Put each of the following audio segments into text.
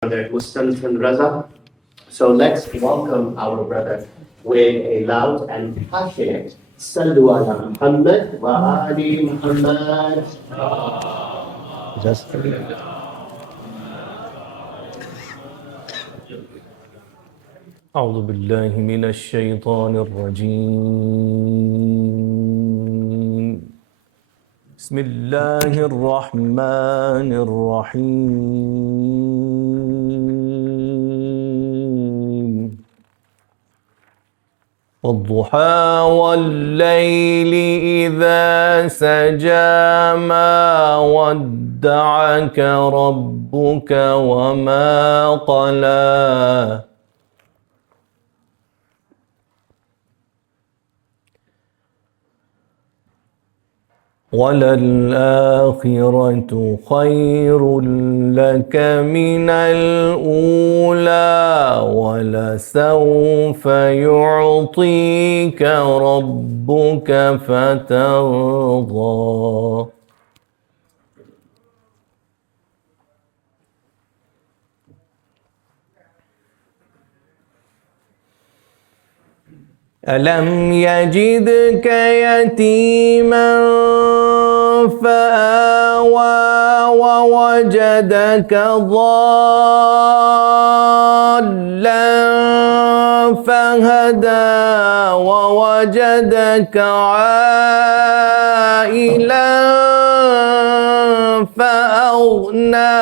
Brother Muslim Raza. So let's welcome our brother with a loud and passionate Sallu ala Muhammad wa Ali Muhammad. Just أعوذ بالله من الشيطان الرجيم بسم الله الرحمن الرحيم والضحى والليل إذا سجى ما ودعك ربك وما قلى وللآخرة خير لك من الأولى ولسوف يعطيك ربك فترضى ألم يجدك يتيما فآوى ووجدك ضالا فهدى ووجدك عائلا فأغنى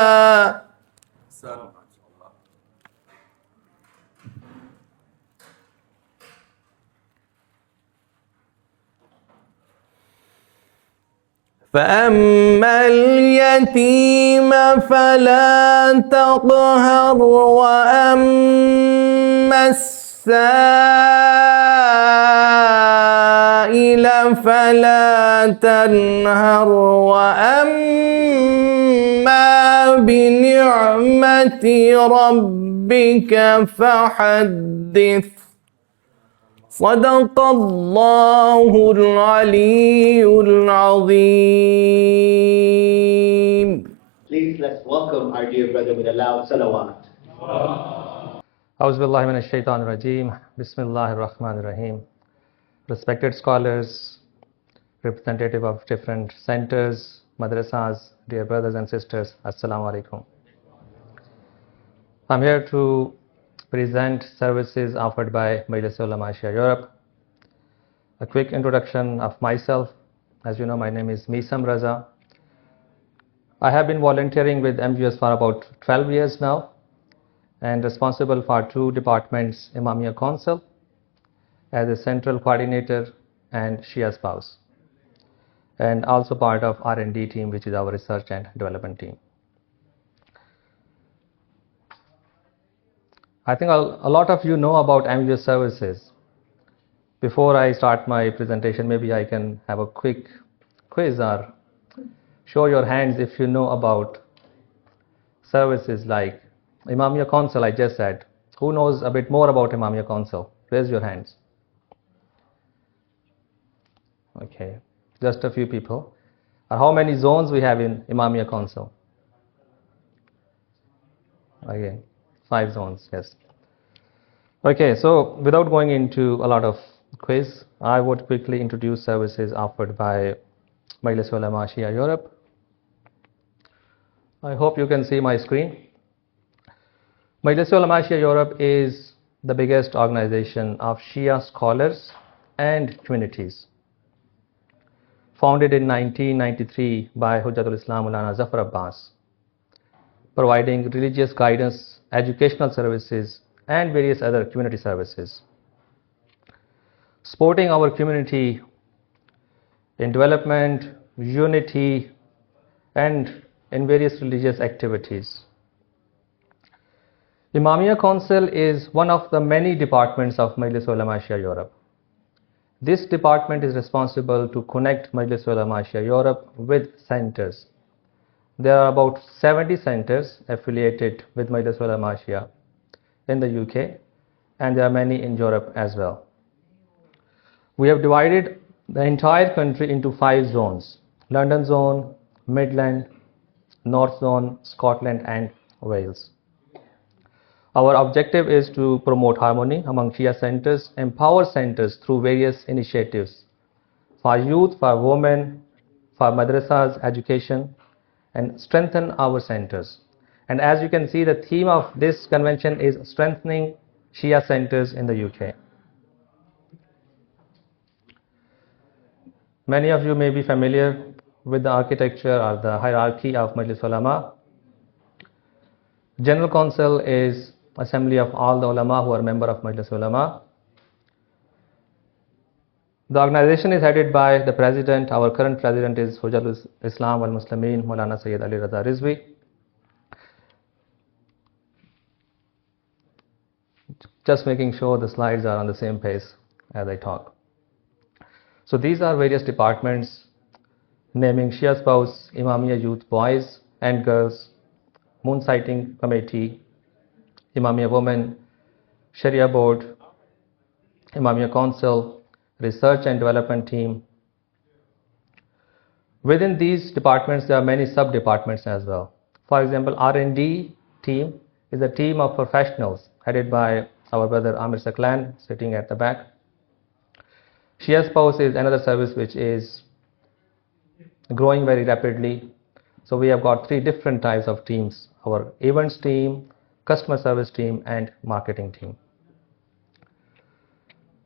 فأما اليتيم فلا تقهر وأما السائل فلا تنهر وأما بنعمة ربك فحدث صدق الله العلي العظيم. Please let's welcome our dear brother with a loud salawat. A'udhu billahi minash shaitanir rajeem. Bismillahir rahmanir rahim. Respected scholars, representative of different centers, madrasas, dear brothers and sisters, Assalamu alaikum. I'm here to present services offered by Majlis Ulama Shia Europe. A quick introduction of myself. As you know, my name is Misam Raza. I have been volunteering with MGS for about 12 years now and responsible for two departments, Imamia Council as a central coordinator and Shia spouse, and also part of R&D team, which is our research and development team. I think a lot of you know about MGS services. Before I start my presentation, maybe I can have a quick quiz or show your hands if you know about services like Imamia Council. I just said, who knows a bit more about Imamia Council? Raise your hands. Okay, just a few people. How many zones we have in Imamia Council? Again, 5 zones, yes. Okay, so without going into a lot of quiz, I would quickly introduce services offered by Majlis Ulama Shia Europe. I hope you can see my screen. Majlis Ulama Shia Europe is the biggest organization of Shia scholars and communities. Founded in 1993 by Hujjatul Islam Ulama Zafar Abbas, providing religious guidance, educational services, and various other community services. Supporting our community in development, unity, and in various religious activities. Imamia Council is one of the many departments of Majlis Ulama Shia Europe. This department is responsible to connect Majlis Ulama Shia Europe with centers. There are about 70 centers affiliated with Majlis Ulama Shia in the UK, and there are many in Europe as well. We have divided the entire country into 5 zones: London zone, Midland, North zone, Scotland and Wales. Our objective is to promote harmony among Shia centers, empower centers through various initiatives for youth, for women, for madrasas, education, and strengthen our centers. And as you can see, the theme of this convention is strengthening Shia centers in the UK. Many of you may be familiar with the architecture or the hierarchy of Majlis Ulama. General Council is assembly of all the ulama who are member of Majlis Ulama. The organization is headed by the president. Our current president is Hujjatul Islam wal Muslimin, Maulana Sayyid Ali Raza Rizvi. Just making sure the slides are on the same pace as I talk. So these are various departments naming Shia Spouse, Imamia Youth Boys and Girls, Moon Sighting Committee, Imamia Women, Sharia Board, Imamia Council, Research and Development Team. Within these departments, there are many sub-departments as well. For example, R&D team is a team of professionals headed by our brother Amir Saklan sitting at the back. Shia Spouse is another service which is growing very rapidly. So we have got three different types of teams: our events team, customer service team, and marketing team.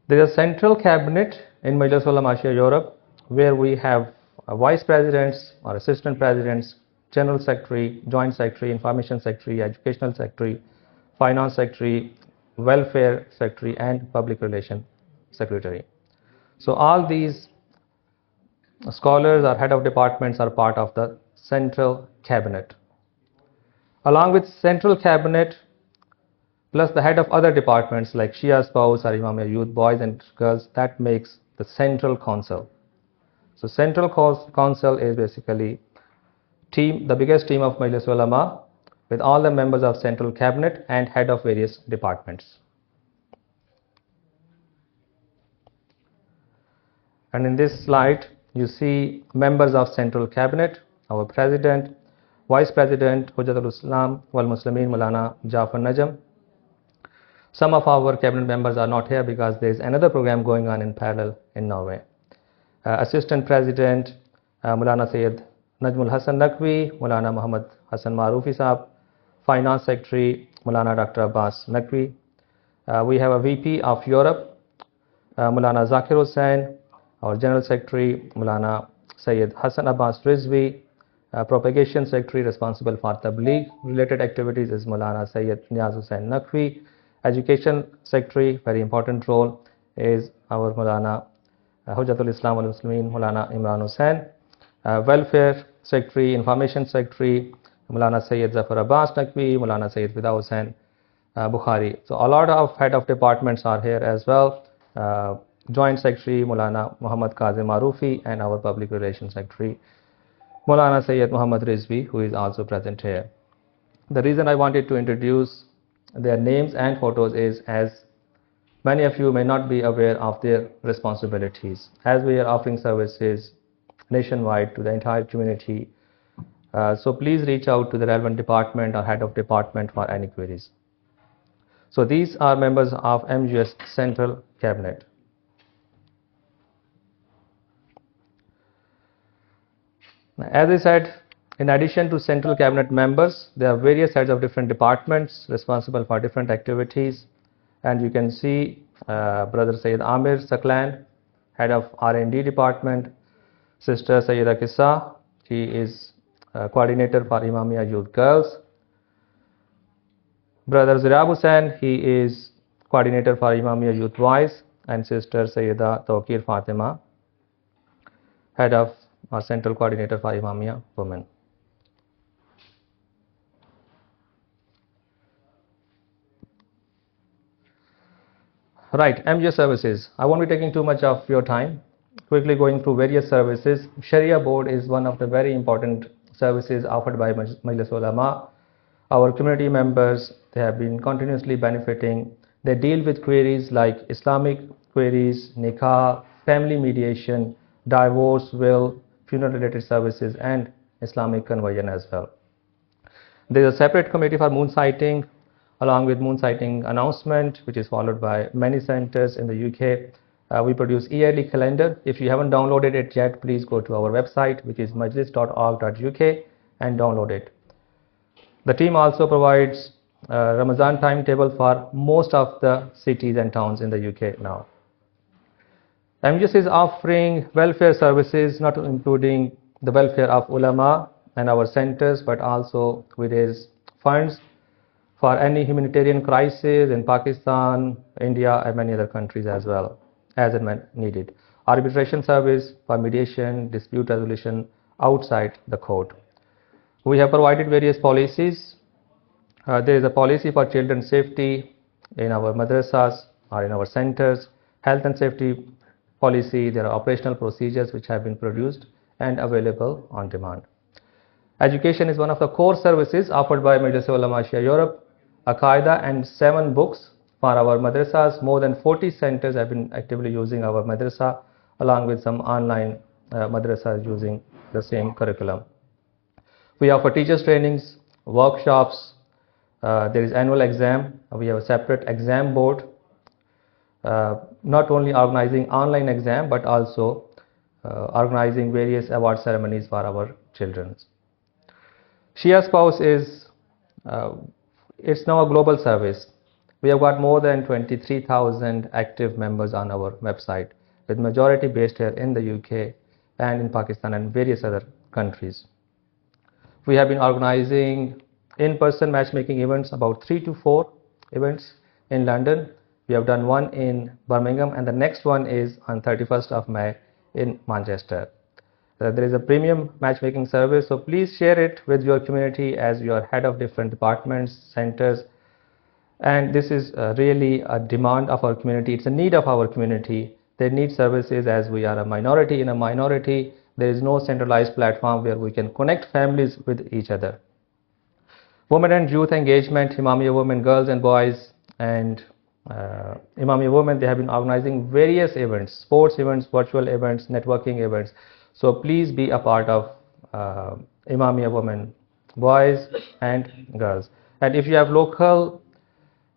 There is a central cabinet in Majlis Ulama Shia Europe where we have vice presidents or assistant presidents, general secretary, joint secretary, information secretary, educational secretary, finance secretary, welfare secretary, and public relation secretary. So all these scholars or head of departments are part of the central cabinet. Along with central cabinet plus the head of other departments like Shia Spouse or Imamia Youth Boys and Girls, that makes the central council. So central council is basically the biggest team of Majlis Ulama with all the members of central cabinet and head of various departments. And in this slide, you see members of central cabinet, our president, vice president, Hujjatul Islam wal Muslimin, Maulana Jafar Najam. Some of our cabinet members are not here because there is another program going on in parallel in Norway. Assistant president, Maulana Sayyid Najmul Hassan Naqvi, Maulana Muhammad Hassan Marufi Saab. Finance secretary, Maulana Dr. Abbas Naqvi. We have a VP of Europe, Maulana Zakir Hussain. Our General Secretary, Maulana Sayyid Hassan Abbas Rizvi. Propagation Secretary responsible for Tabligh related activities is Maulana Sayyid Niyaz Hussain Naqvi. Education Secretary, very important role, is our Maulana Hujjatul Islam wal Muslimin, Maulana Imran Hussain. Welfare Secretary, Information Secretary, Maulana Sayyid Zafar Abbas Naqvi, Maulana Sayyid Fida Hussain Bukhari. So a lot of head of departments are here as well. Joint Secretary, Maulana Muhammad Kazim Marufi, and our Public Relations Secretary, Maulana Sayyid Muhammad Rizvi, who is also present here. The reason I wanted to introduce their names and photos is as many of you may not be aware of their responsibilities. As we are offering services nationwide to the entire community, so please reach out to the relevant department or head of department for any queries. So these are members of MGS Central Cabinet. As I said, in addition to central cabinet members, there are various heads of different departments responsible for different activities. And you can see Brother Sayyid Amir Saklan, head of R&D department, Sister Sayyida Kissa, she is coordinator for Imamia Youth Girls. Brother Zirab Hussain, he is coordinator for Imamia Youth Boys, and Sister Sayyida Tawqir Fatima, head of Central Coordinator for Imamia Women. Right, MGS services. I won't be taking too much of your time. Quickly going through various services. Sharia board is one of the very important services offered by Majlis Ulama. Our community members, they have been continuously benefiting. They deal with queries like Islamic queries, nikah, family mediation, divorce, will, funeral related services, and Islamic conversion as well. There is a separate committee for moon sighting. along with moon sighting announcement, which is followed by many centers in the UK. We produce yearly calendar. If you haven't downloaded it yet, please go to our website, which is majlis.org.uk, and download it. The team also provides Ramadan timetable for most of the cities and towns in the UK now. Majlis is offering welfare services, not including the welfare of Ulama and our centers, but also we raise funds for any humanitarian crisis in Pakistan, India, and many other countries as well, as and when needed. Arbitration service for mediation, dispute resolution outside the court. We have provided various policies. There is a policy for children's safety in our madrasas or in our centers, health and safety policy. There are operational procedures which have been produced and available on demand. Education is one of the core services offered by Majlis Ulama Shia Europe. Aqaida and 7 books for our madrasas. More than 40 centers have been actively using our madrasa, along with some online madrasas using the same curriculum. We offer teachers trainings, workshops. There is annual exam. We have a separate exam board, not only organizing online exam, but also organizing various award ceremonies for our children. Shia Spouse is it's now a global service. We have got more than 23,000 active members on our website, with majority based here in the UK and in Pakistan and various other countries. We have been organizing in-person matchmaking events, about 3 to 4 events in London. We have done one in Birmingham, and the next one is on 31st of May in Manchester. There is a premium matchmaking service, so please share it with your community as you are head of different departments, centers, and this is really a demand of our community. It's a need of our community. They need services as we are a minority in a minority. There is no centralized platform where we can connect families with each other. Women and youth engagement, Imamiya women, girls and boys, and Imamiya women, they have been organizing various events, sports events, virtual events, networking events. So please be a part of Imamiya women, boys and girls. And if you have local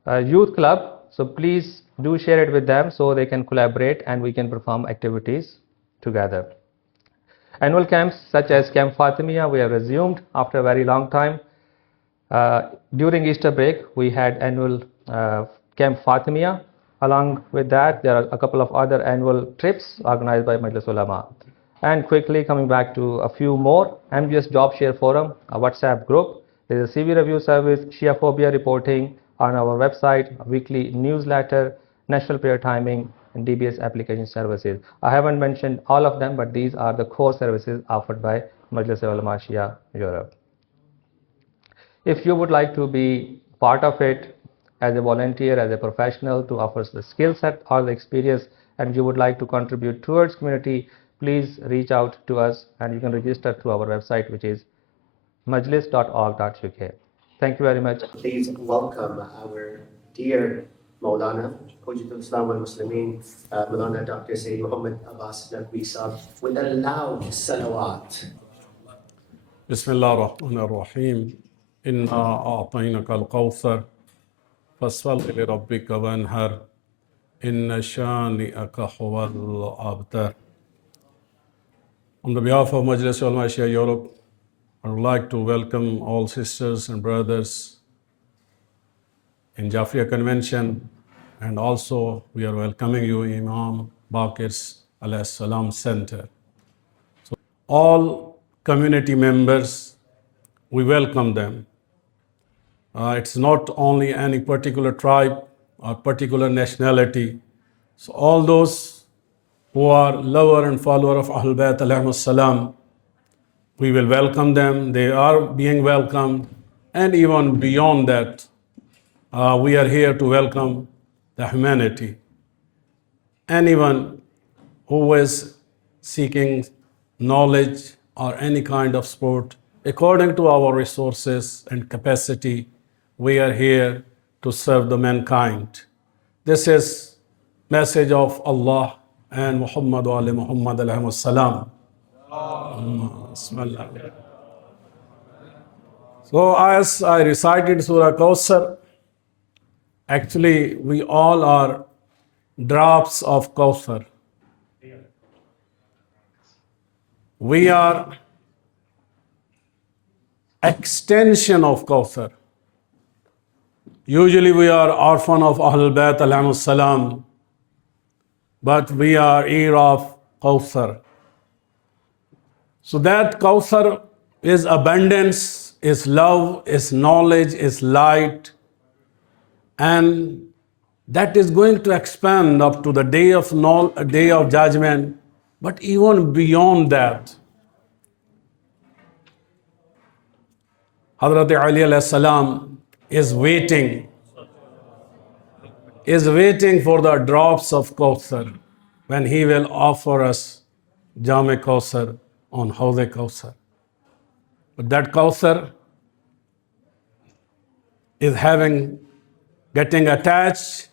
youth club, so please do share it with them so they can collaborate and we can perform activities together. Annual camps such as Camp Fatimiyya, we have resumed after a very long time. During Easter break, we had annual Camp Fatimiyya. Along with that, there are a couple of other annual trips organized by Majlis Ulama. And quickly coming back to a few more, MGS Job Share Forum, a WhatsApp group. There is a CV review service, Shia phobia reporting on our website, a weekly newsletter, national prayer timing, and DBS application services. I haven't mentioned all of them, but these are the core services offered by Majlis Ulama Shia Europe. If you would like to be part of it as a volunteer, as a professional, to offer the skill set or the experience, and you would like to contribute towards community, please reach out to us and you can register through our website, which is majlis.org.uk. Thank you very much. Please welcome our dear Maulana, Hujjatul Islam wal Muslimin, Maulana Dr. Sayyid Muhammad Abbas Naqvi with a loud salawat. بسم الله الرحمن الرحيم إنا أعطيناك الكوثر فصل لربك وانهر إن شانئك هو الأبتر. On the behalf of Majlis Ulama Shia Europe, I would like to welcome all sisters and brothers in Jafaria Convention, and also we are welcoming you Imam Bakir's Alayhi Salam Center. So all community members, we welcome them. It's not only any particular tribe or particular nationality. So all those who are lover and follower of Ahlul Bayt alayhimus salam, we will welcome them. They are being welcomed. And even beyond that, we are here to welcome the humanity. Anyone who is seeking knowledge or any kind of sport, according to our resources and capacity, we are here to serve the mankind. This is message of Allah and Muhammad wa ali Muhammad alayhimus salam. So as I recited Surah Kawthar, Actually, we all are drops of Kawthar. We are extension of Kawthar. Usually we are orphan of Ahlul Bayt alayhimus salam, but we are heir of Kawthar. So that Kawthar is abundance, is love, is knowledge, is light, and that is going to expand up to the day of judgment, but even beyond that. Hazrat Ali alayhi salam is waiting for the drops of Kawthar when he will offer us Jam-e Kawthar on Hawd-e Kawthar. But that Kawthar is getting attached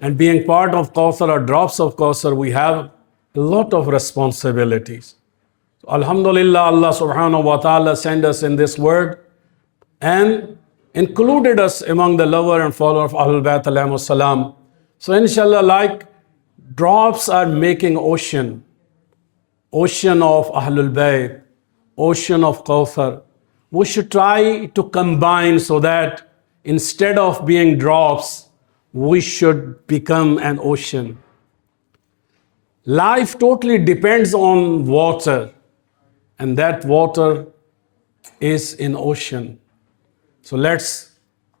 and being part of Kawthar or drops of Kawthar, we have a lot of responsibilities. So Alhamdulillah, Allah subhanahu wa ta'ala sent us in this world and included us among the lover and follower of Ahlul Bayt alayhimus salam. So inshallah, like drops are making ocean of Ahlul Bayt, ocean of Kawthar. We should try to combine so that instead of being drops, we should become an ocean. Life totally depends on water, and that water is in ocean. So let's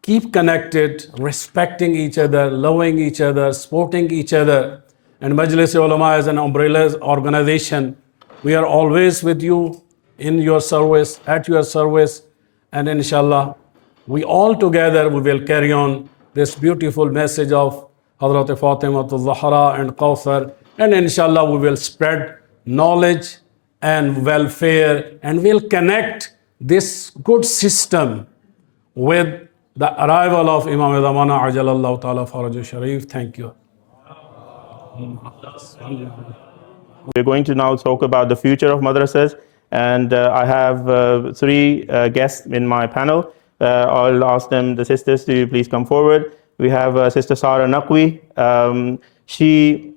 keep connected, respecting each other, loving each other, supporting each other. And Majlis Ulama as an umbrella organization, we are always with you in your service, at your service, and inshallah, we all together we will carry on this beautiful message of Hazrat Fatimatul Zahra and Kawthar, and inshallah we will spread knowledge and welfare, and we'll connect this good system with the arrival of Imam Zamana Ajalallahu Ta'ala Faraju Sharif. Thank you. We're going to now talk about the future of madrasas, and I have three guests in my panel. I'll ask them, the sisters, to please come forward. We have Sister Sara Naqvi. She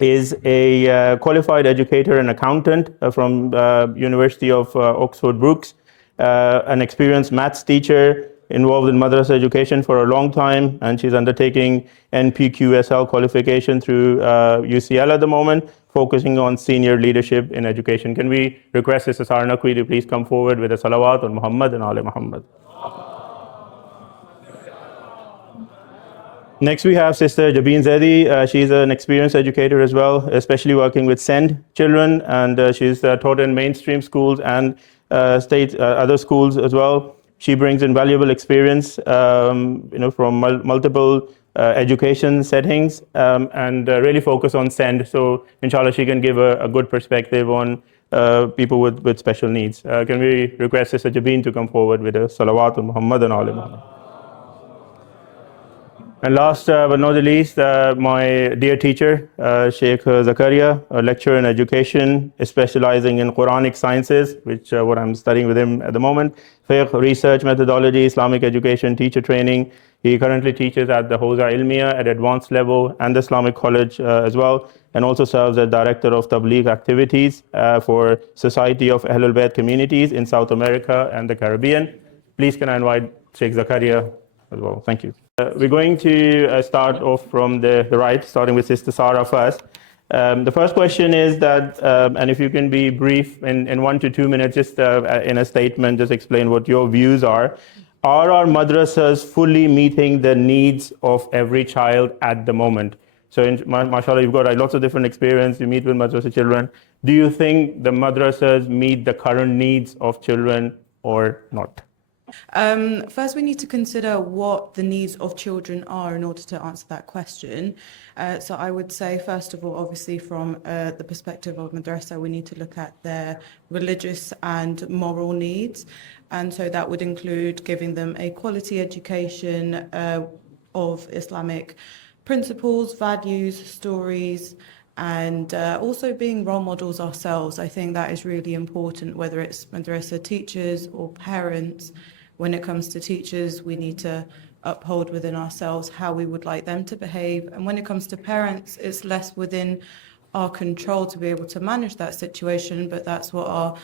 is a qualified educator and accountant from University of Oxford Brookes, an experienced maths teacher involved in madrasa education for a long time, and she's undertaking NPQSL qualification through UCL at the moment, focusing on senior leadership in education. Can we request Sister Sara Naqvi to please come forward with a salawat on Muhammad and Ali Muhammad? Next, we have Sister Jabeen Zaidi. She's an experienced educator as well, especially working with SEND children, and she's taught in mainstream schools and state other schools as well. She brings invaluable experience, from multiple education settings, and really focus on SEND. So, inshallah, she can give a good perspective on people with special needs. Can we request Sister Jabeen to come forward with a salawat on Muhammad and Ali Muhammad? And last but not the least, my dear teacher, Sheikh Zakaria, a lecturer in education, specializing in Quranic sciences, which what I'm studying with him at the moment, fiqh, research methodology, Islamic education, teacher training. He currently teaches at the Hawza Ilmiya at advanced level and the Islamic College as well, and also serves as director of Tabligh activities for Society of Ahlul Bayt Communities in South America and the Caribbean. Please can I invite Sheikh Zakaria as well. Thank you. We're going to start off from the right, starting with Sister Sara first. The first question is that, and if you can be brief in 1 to 2 minutes, just in a statement, just explain what your views are. Are our madrasas fully meeting the needs of every child at the moment? So, mashallah, you've got lots of different experience. You meet with madrasa children. Do you think the madrasas meet the current needs of children or not? First, we need to consider what the needs of children are in order to answer that question. So I would say, first of all, obviously from the perspective of madrasa, we need to look at their religious and moral needs. And so that would include giving them a quality education of Islamic principles, values, stories, and also being role models ourselves. I think that is really important, whether it's madrasa teachers or parents. When it comes to teachers, we need to uphold within ourselves how we would like them to behave. And when it comes to parents, it's less within our control to be able to manage that situation, but that's what our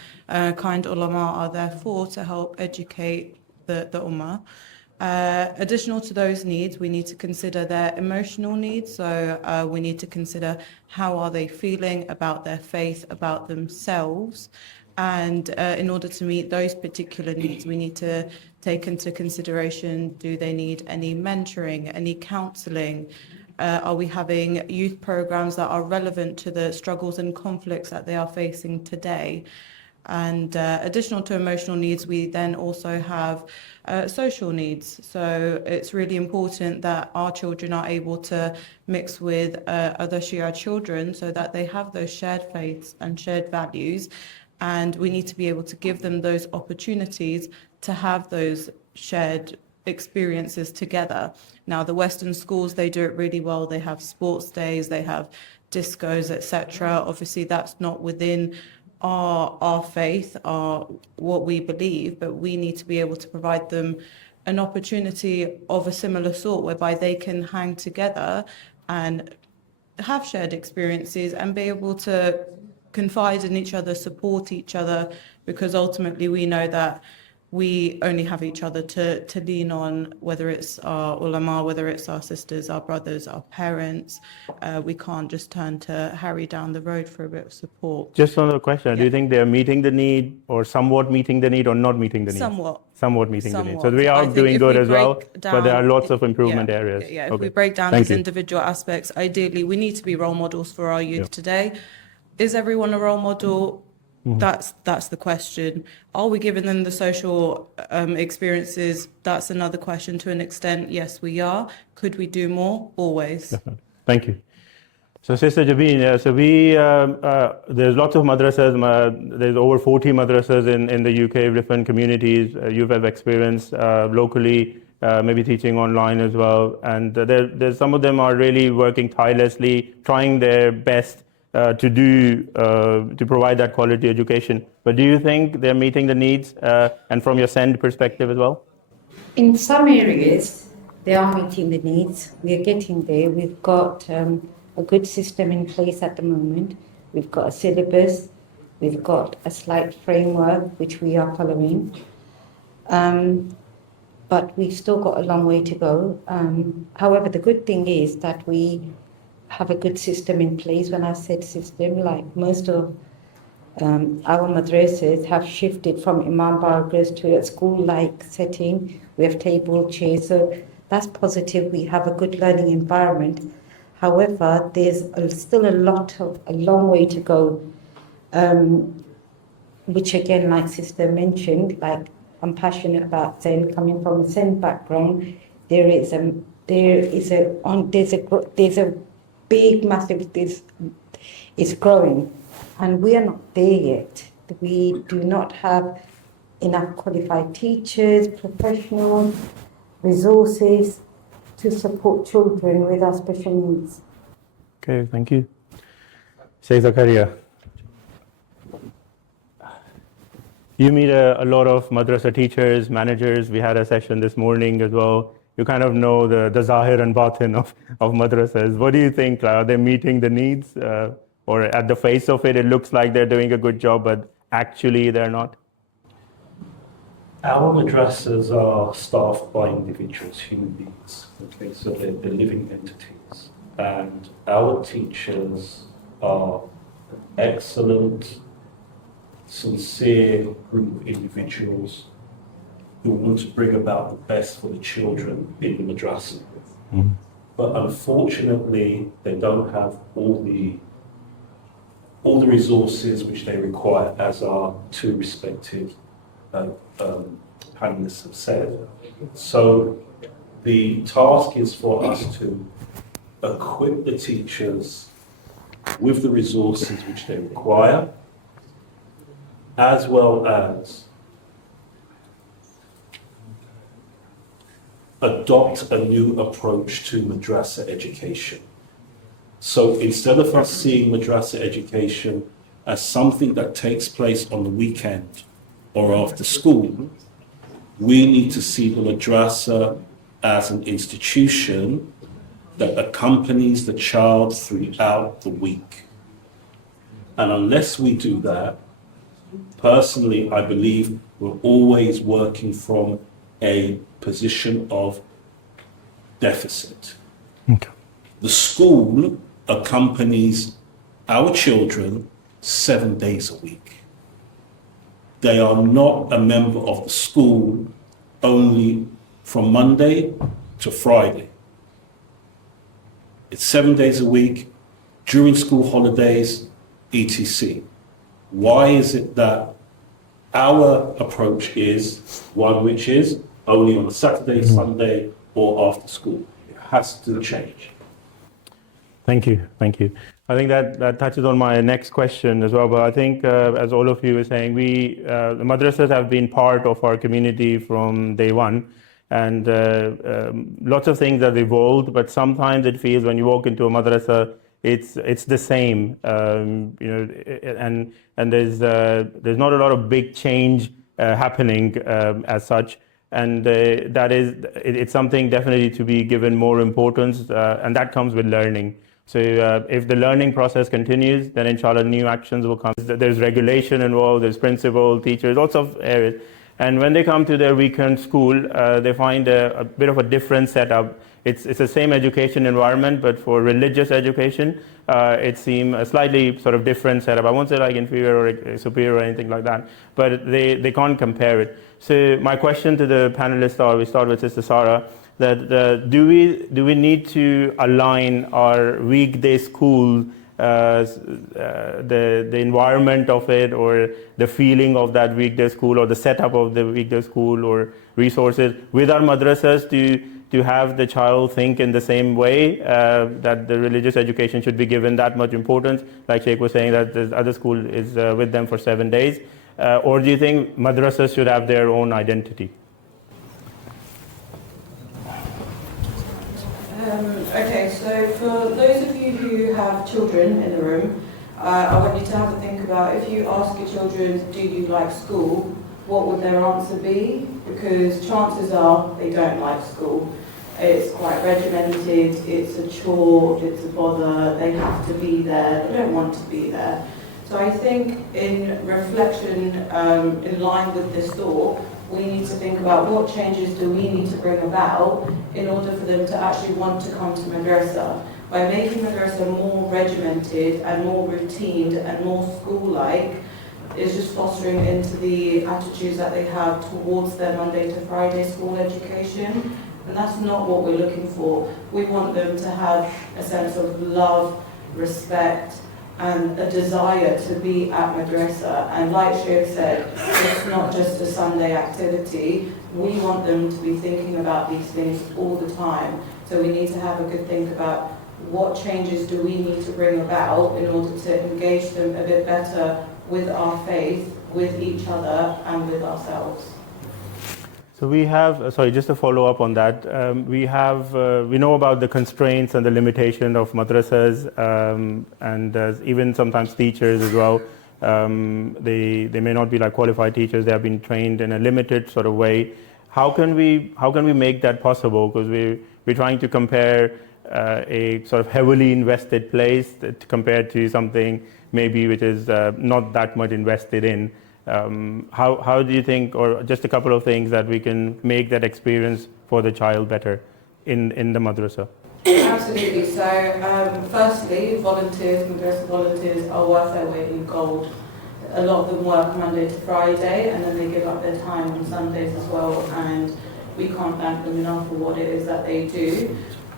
kind ulama are there for, to help educate the ummah. Additional to those needs, we need to consider their emotional needs. So we need to consider how are they feeling about their faith, about themselves. And in order to meet those particular needs, we need to take into consideration, do they need any mentoring, any counselling? Are we having youth programs that are relevant to the struggles and conflicts that they are facing today? And additional to emotional needs, we then also have social needs. So it's really important that our children are able to mix with other Shia children so that they have those shared faiths and shared values. And we need to be able to give them those opportunities to have those shared experiences together. Now, the Western schools, they do it really well. They have sports days, they have discos, etc. Obviously, that's not within our faith, what we believe, but we need to be able to provide them an opportunity of a similar sort whereby they can hang together and have shared experiences and be able to confide in each other, support each other, because ultimately we know that we only have each other to lean on, whether it's our ulama, whether it's our sisters, our brothers, our parents. We can't just turn to Harry down the road for a bit of support. Just another question. Do Yeah. you think they're meeting the need or somewhat meeting the need or not meeting the need? Somewhat meeting the need. So we are doing good as well, but there are lots of improvement areas. Yeah, if Okay. we break down Thank these you. individual aspects, ideally, we need to be role models for our youth today. Is everyone a role model? That's the question. Are we giving them the social experiences? That's another question to an extent. Yes, we are. Could we do more? Always. Thank you. So, Sister Jabeen, there's lots of madrasas. There's over 40 madrasas in the UK, different communities. You have experience locally, maybe teaching online as well. And there's some of them are really working tirelessly, trying their best to provide that quality education. But do you think they're meeting the needs, and from your SEND perspective as well? In some areas, they are meeting the needs. We are getting there. We've got a good system in place at the moment. We've got a syllabus. We've got a slight framework, which we are following. But we've still got a long way to go. However, the good thing is that we have a good system in place. When I said system, like most of our madrasas have shifted from imam barkas to a school-like setting. We have table chairs, so that's positive. We have a good learning environment. However, there's still a long way to go, which again, like Sister mentioned, like I'm passionate about Zen, coming from a Zen background. There's a big, massive, it's growing, and we are not there yet. We do not have enough qualified teachers, professionals, resources to support children with our special needs. Okay, thank you. Sheikh Zakaria. You meet a lot of madrasa teachers, managers. We had a session this morning as well. You kind of know the zahir and batin of madrasas. What do you think? Are they meeting the needs? Or at the face of it, it looks like they're doing a good job, but actually they're not? Our madrasas are staffed by individuals, human beings. Okay, so they're living entities. And our teachers are excellent, sincere group of individuals who want to bring about the best for the children in the madrasa. Mm-hmm. But unfortunately, they don't have all the resources which they require, as our two respective panelists have said. So the task is for us to equip the teachers with the resources which they require, as well as adopt a new approach to madrasa education. So instead of us seeing madrasa education as something that takes place on the weekend or after school, we need to see the madrasa as an institution that accompanies the child throughout the week. And unless we do that, personally, I believe we're always working from a position of deficit. Okay. The school accompanies our children 7 days a week. They are not a member of the school only from Monday to Friday. It's 7 days a week, during school holidays, etc. Why is it that our approach is one which is only on a Saturday, Sunday, or after school? It has to change. Thank you. I think that touches on my next question as well. But I think, as all of you were saying, the madrasas have been part of our community from day one, and lots of things have evolved. But sometimes it feels when you walk into a madrasa, it's the same, and there's not a lot of big change happening as such. And it's something definitely to be given more importance, and that comes with learning. So if the learning process continues, then inshallah new actions will come. There's regulation involved, there's principal, teachers, lots of areas. And when they come to their weekend school, they find a bit of a different setup. It's the same education environment, but for religious education, it seems a slightly sort of different setup. I won't say like inferior or superior or anything like that, but they can't compare it. So my question to the panelists, we start with Sister Sarah, that do we need to align our weekday school, the environment of it, or the feeling of that weekday school, or the setup of the weekday school, or resources with our madrasas to have the child think in the same way, that the religious education should be given that much importance, like Sheikh was saying that the other school is with them for 7 days, or do you think madrasas should have their own identity? Okay, so for those of you who have children in the room, I want you to have a think about, if you ask your children, do you like school, what would their answer be? Because chances are they don't like school. It's quite regimented, it's a chore, it's a bother, they have to be there, they don't want to be there. So I think in reflection, in line with this thought, we need to think about what changes do we need to bring about in order for them to actually want to come to madrasa. By making madrasa more regimented and more routined and more school-like, is just fostering into the attitudes that they have towards their Monday to Friday school education. And that's not what we're looking for. We want them to have a sense of love, respect, and a desire to be at madrasa. And like Sheikh said, it's not just a Sunday activity. We want them to be thinking about these things all the time. So we need to have a good think about what changes do we need to bring about in order to engage them a bit better with our faith, with each other, and with ourselves. So we have, sorry, just to follow up on that, we know about the constraints and the limitation of madrasas, and even sometimes teachers as well. They may not be like qualified teachers, they have been trained in a limited sort of way. How can we make that possible? Because we're trying to compare a sort of heavily invested place compared to something maybe which is not that much invested in. How do you think, or just a couple of things that we can make that experience for the child better in the madrasa? Absolutely. So firstly, madrasa volunteers are worth their weight in gold. A lot of them work Monday to Friday, and then they give up their time on Sundays as well, and we can't thank them enough for what it is that they do.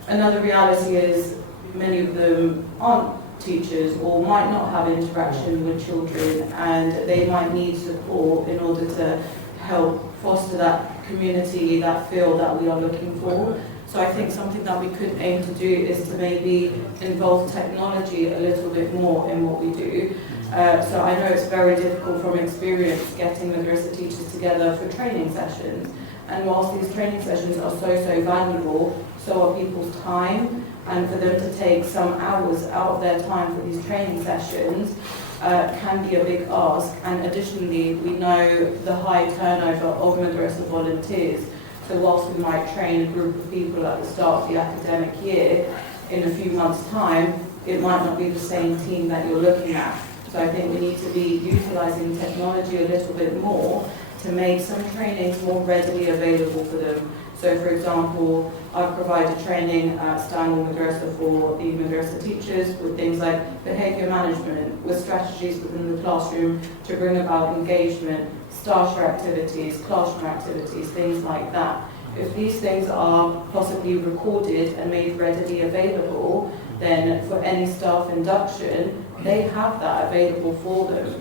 Another reality is many of them aren't teachers or might not have interaction with children, and they might need support in order to help foster that community, that feel that we are looking for. So I think something that we could aim to do is to maybe involve technology a little bit more in what we do. So I know it's very difficult from experience getting madrasa teachers together for training sessions, and whilst these training sessions are so valuable, so are people's time. And for them to take some hours out of their time for these training sessions can be a big ask. And additionally, we know the high turnover of madrasa volunteers. So So whilst we might train a group of people at the start of the academic year, in a few months' time, it might not be the same team that you're looking at. So I think we need to be utilising technology a little bit more to make some trainings more readily available for them. So for example, I've provided training at Stanwell Madrasa for the madrasa teachers with things like behaviour management, with strategies within the classroom to bring about engagement, starter activities, classroom activities, things like that. If these things are possibly recorded and made readily available, then for any staff induction, they have that available for them.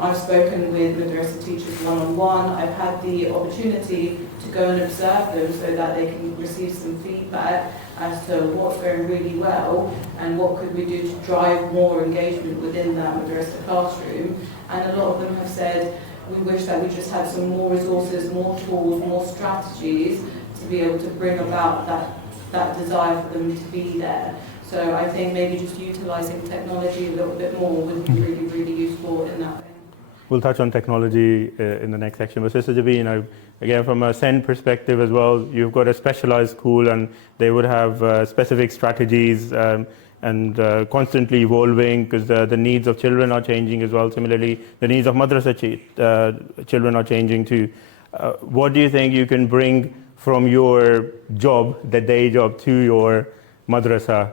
I've spoken with madrasa teachers one-on-one. I've had the opportunity to go and observe them so that they can receive some feedback as to what's going really well and what could we do to drive more engagement within that madrasa classroom. And a lot of them have said, we wish that we just had some more resources, more tools, more strategies to be able to bring about that desire for them to be there. So I think maybe just utilising technology a little bit more would be really, really useful in that way. We'll touch on technology in the next section. But Sister Javeen, again, from a SEND perspective as well, you've got a specialized school and they would have specific strategies and constantly evolving because the needs of children are changing as well. Similarly, the needs of madrasa children are changing too. What do you think you can bring from your job, the day job, to your madrasa,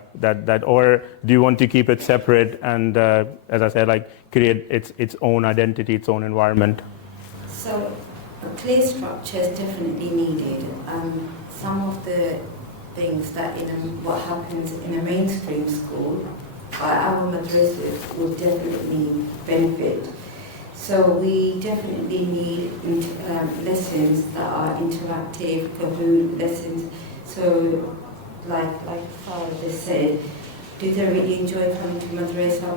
or do you want to keep it separate and, as I said, like create its own identity, its own environment? So, a clear structure is definitely needed. Some of the things that what happens in a mainstream school, our madrasas will definitely benefit. So we definitely need lessons that are interactive, Kahoot lessons. So, like Farah just said, do they really enjoy coming to madrasa?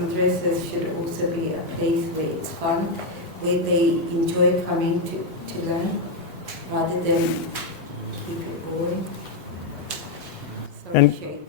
Madrasas should also be a place where it's fun, where they enjoy coming to learn, rather than keep it boring. And Sheikh.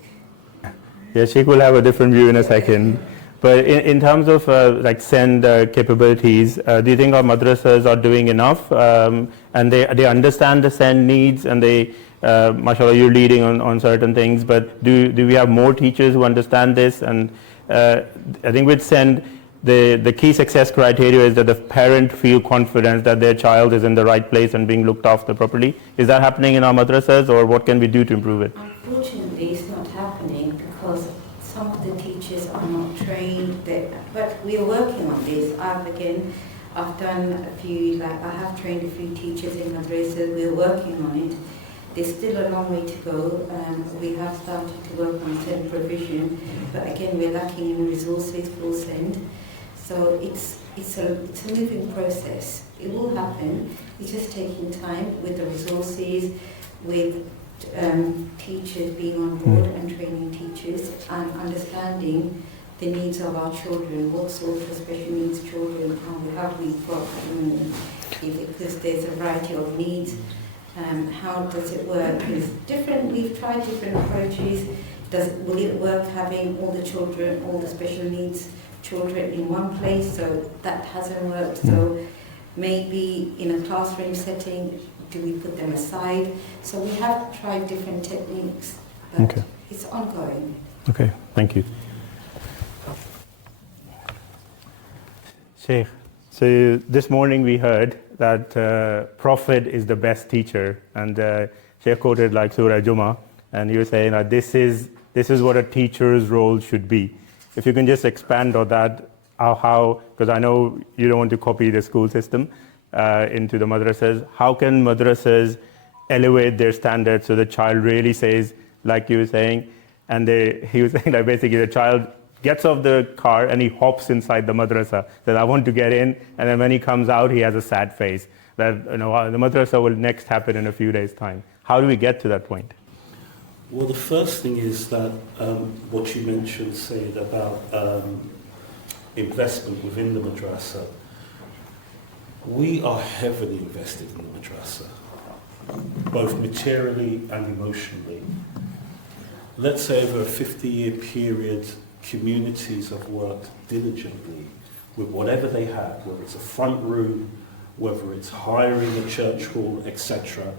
Yeah, Sheikh will have a different view in a second. But in terms of like SEND capabilities, do you think our madrasas are doing enough and they understand the SEND needs and they, mashallah, you're leading on certain things, but do we have more teachers who understand this? And I think with SEND, the key success criteria is that the parent feel confident that their child is in the right place and being looked after properly. Is that happening in our madrasas, or what can we do to improve it? Unfortunately, it's not happening because some of the teachers are not trained, but we are working on this. I've done a few, I have trained a few teachers in madrasas. We're working on it. There's still a long way to go. We have started to work on SEND provision, but again, we're lacking in resources for SEND. So it's a moving process. It will happen. It's just taking time with the resources, with teachers being on board and training teachers and understanding the needs of our children, what sort of special needs children have we got at the moment, because there's a variety of needs. How does it work? It's different. We've tried different approaches. Will it work having all the children, all the special needs children in one place? So that hasn't worked. So maybe in a classroom setting, do we put them aside? So we have tried different techniques, but it's ongoing. Okay, thank you. Sheikh, so this morning we heard that Prophet is the best teacher, and Sheikh quoted like Surah Jummah, and you were saying that this is what a teacher's role should be. If you can just expand on that, how, because I know you don't want to copy the school system into the madrasas, how can madrasas elevate their standards so the child really says, like you were saying, and he was saying that basically the child gets off the car and he hops inside the madrasa, that I want to get in, and then when he comes out, he has a sad face. That the madrasa will next happen in a few days' time. How do we get to that point? Well, the first thing is that what you mentioned, Said, about investment within the madrasa. We are heavily invested in the madrasa, both materially and emotionally. Let's say over a 50-year period, communities have worked diligently with whatever they had, whether it's a front room, whether it's hiring a church hall, etc.,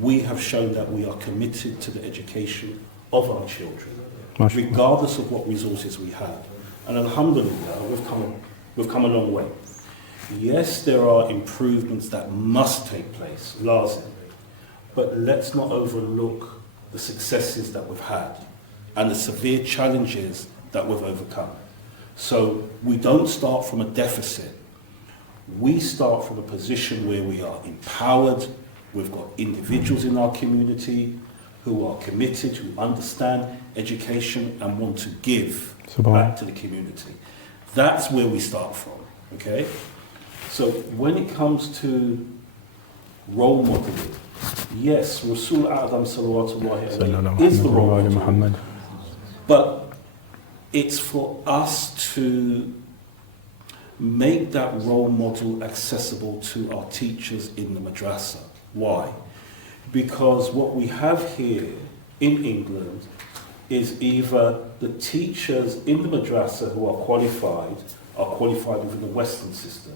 we have shown that we are committed to the education of our children, regardless of what resources we have. And alhamdulillah, we've come a long way. Yes, there are improvements that must take place, lazim, but let's not overlook the successes that we've had and the severe challenges that we've overcome. So we don't start from a deficit. We start from a position where we are empowered. We've got individuals in our community who are committed, who understand education and want to give back to the community. That's where we start from, okay? So when it comes to role modeling, yes, Rasul Adam salawatullahi alayhi is the role model. But it's for us to make that role model accessible to our teachers in the madrasa. Why? Because what we have here in England is either the teachers in the madrasa who are qualified within the Western system.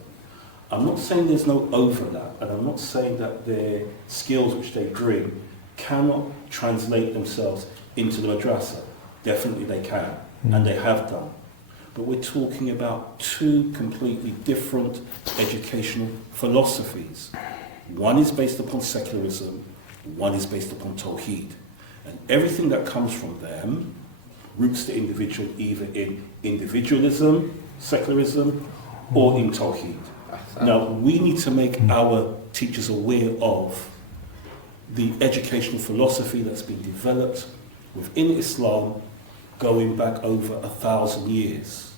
I'm not saying there's no overlap, and I'm not saying that their skills which they bring cannot translate themselves into the madrasa. Definitely they can, and they have done. But we're talking about two completely different educational philosophies. One is based upon secularism, one is based upon Tawheed. And everything that comes from them roots the individual either in individualism, secularism, or in Tawheed. Now, we need to make our teachers aware of the educational philosophy that's been developed within Islam going back over 1,000 years.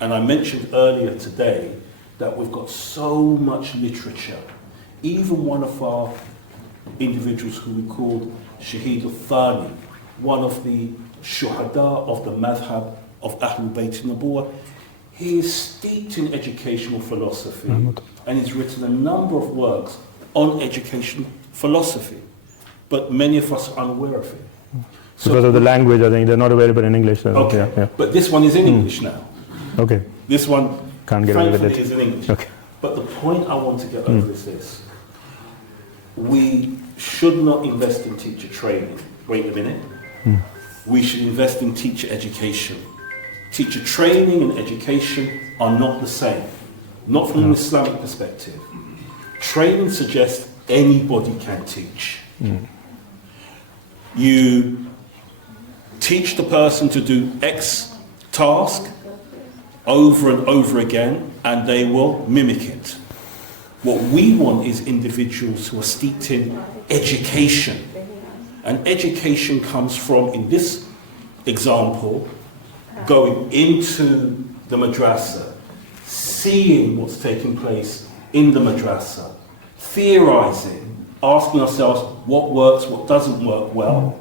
And I mentioned earlier today that we've got so much literature. Even one of our individuals who we called Shahid al-Thani, one of the shuhada of the madhab of Ahlul Bayt Nabuwah, he is steeped in educational philosophy and he's written a number of works on education philosophy, but many of us are unaware of it. So, because of the language, I think they're not available in English. So okay, yeah. But this one is in English now. Okay. This one, can't get away with it. Is in English. Okay. But the point I want to get over is this. We should not invest in teacher training. Wait a minute. We should invest in teacher education. Teacher training and education are not the same. Not from an Islamic perspective. Training suggests anybody can teach. You teach the person to do X task over and over again, and they will mimic it. What we want is individuals who are steeped in education. And education comes from, in this example, going into the madrasa, seeing what's taking place in the madrasa, theorizing, asking ourselves what works, what doesn't work well,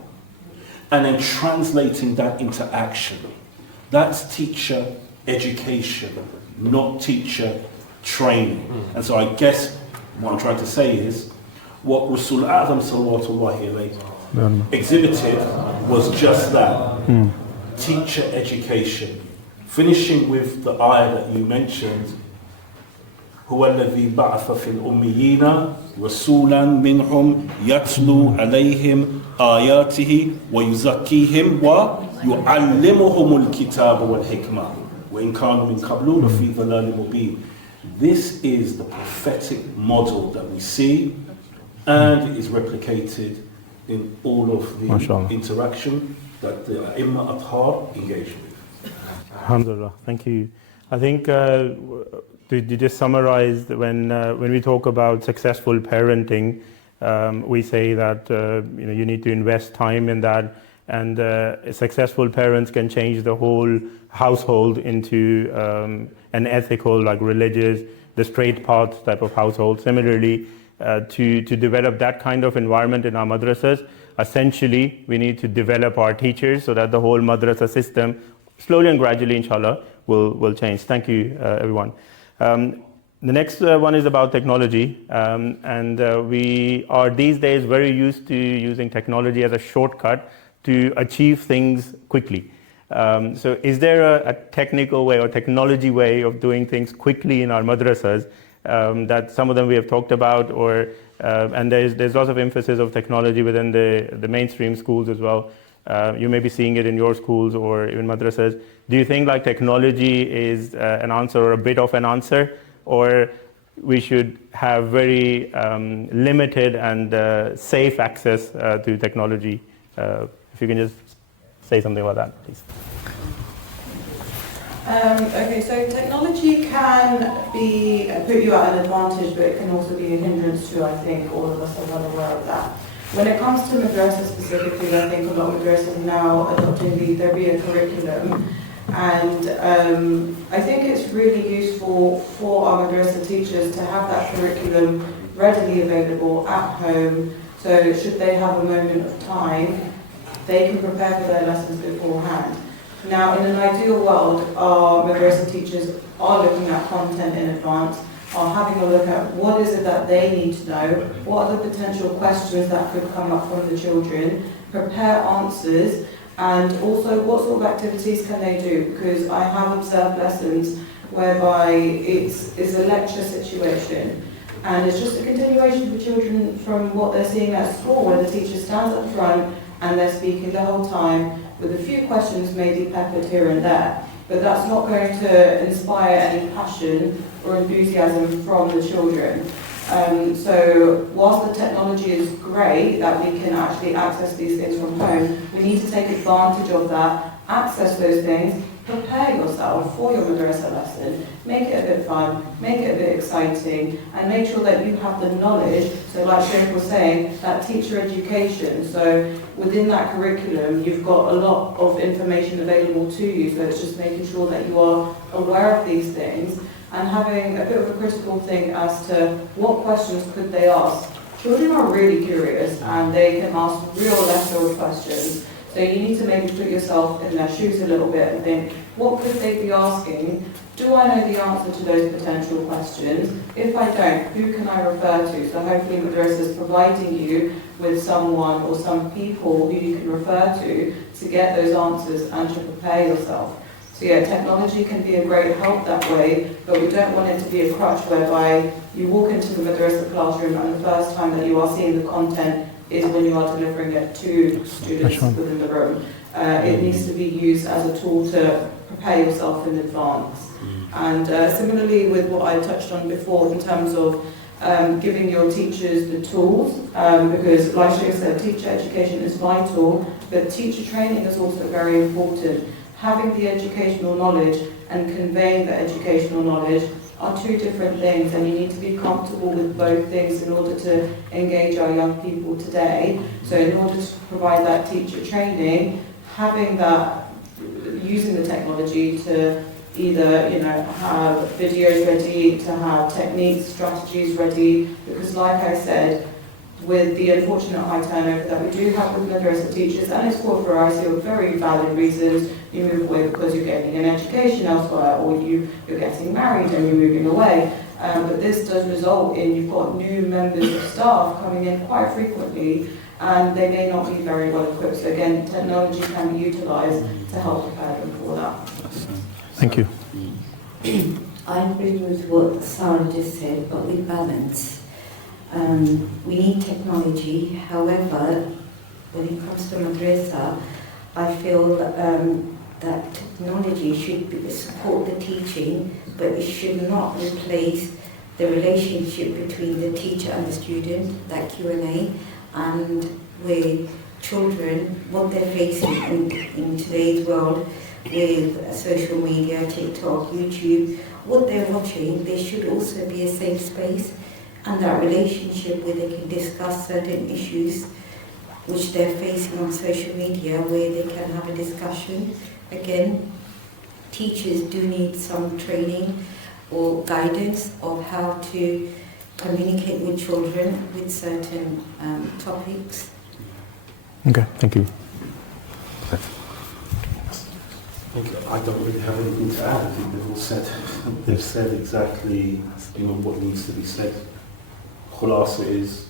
and then translating that into action. That's teacher education, not teacher training. And so I guess what I'm trying to say is, what Rasul Adam sallallahu alayhi exhibited was just that, teacher education. Finishing with the ayah that you mentioned, هو الذي بعث في الأميين رسولا منهم يتلو عليهم آياته ويزكيهم ويعلمهم الكتاب والحكمة وإن كانوا من قبل لفي ضلال مبين. This is the prophetic model that we see, and it is replicated in all of the interaction that the Imam Athar engage with. Alhamdulillah, thank you. I think to just summarize, when we talk about successful parenting, we say that you need to invest time in that, and successful parents can change the whole household into an ethical, like religious, the straight path type of household. Similarly, to develop that kind of environment in our madrasas, essentially we need to develop our teachers so that the whole madrasa system, slowly and gradually, inshallah, will change. Thank you, everyone. The next one is about technology, and we are these days very used to using technology as a shortcut to achieve things quickly. So is there a technical way or technology way of doing things quickly in our madrasas that some of them we have talked about, or and there's lots of emphasis of technology within the mainstream schools as well. You may be seeing it in your schools or even madrasas. Do you think like technology is an answer or a bit of an answer, or we should have very limited and safe access to technology? If you can just say something about that, please. Okay, so technology can be put you at an advantage, but it can also be a hindrance too. I think all of us are well aware of that. When it comes to madrasa specifically, I think a lot of madrasas now adopting the Tarbiyah curriculum, and I think it's really useful for our madrasa teachers to have that curriculum readily available at home, so should they have a moment of time, they can prepare for their lessons beforehand. Now, in an ideal world, our madrasa teachers are looking at content in advance, are having a look at what is it that they need to know, what are the potential questions that could come up from the children, prepare answers, and also what sort of activities can they do, because I have observed lessons whereby it's a lecture situation, and it's just a continuation for children from what they're seeing at school, where the teacher stands up front and they're speaking the whole time, with a few questions maybe peppered here and there. But that's not going to inspire any passion or enthusiasm from the children. So whilst the technology is great, that we can actually access these things from home, we need to take advantage of that, access those things, prepare yourself for your madrasa lesson, make it a bit fun, make it a bit exciting, and make sure that you have the knowledge. So like Sheikh was saying, that teacher education, so within that curriculum, you've got a lot of information available to you, so it's just making sure that you are aware of these things and having a bit of a critical think as to what questions could they ask. Children are really curious and they can ask real left-field questions. So you need to maybe put yourself in their shoes a little bit and think, what could they be asking? Do I know the answer to those potential questions? If I don't, who can I refer to? So hopefully madrasa is providing you with someone or some people who you can refer to get those answers and to prepare yourself. So yeah, technology can be a great help that way, but we don't want it to be a crutch whereby you walk into the madrasa classroom and the first time that you are seeing the content is when you are delivering it to students within the room. It needs to be used as a tool to prepare yourself in advance. And similarly with what I touched on before in terms of giving your teachers the tools, because like Shia said, teacher education is vital, but teacher training is also very important. Having the educational knowledge and conveying the educational knowledge are two different things, and you need to be comfortable with both things in order to engage our young people today. So in order to provide that teacher training, having that, using the technology to either have videos ready, to have techniques, strategies ready, because like I said, with the unfortunate high turnover that we do have with madrasa teachers, and it's for a variety of very valid reasons. You move away because you're getting an education elsewhere, or you're getting married and you're moving away. But this does result in you've got new members of staff coming in quite frequently, and they may not be very well equipped. So again, technology can be utilised to help prepare them for that. Thank you. I agree with what Sarah just said, but with balance. We need technology. However, when it comes to madrasa, I feel that technology should support the teaching, but it should not replace the relationship between the teacher and the student, that Q&A, and where children, what they're facing in today's world with social media, TikTok, YouTube, what they're watching, there should also be a safe space and that relationship where they can discuss certain issues which they're facing on social media, where they can have a discussion. Again, teachers do need some training or guidance of how to communicate with children with certain topics. Okay, thank you. I don't really have anything to add. I think they've said exactly what needs to be said. Khulasa is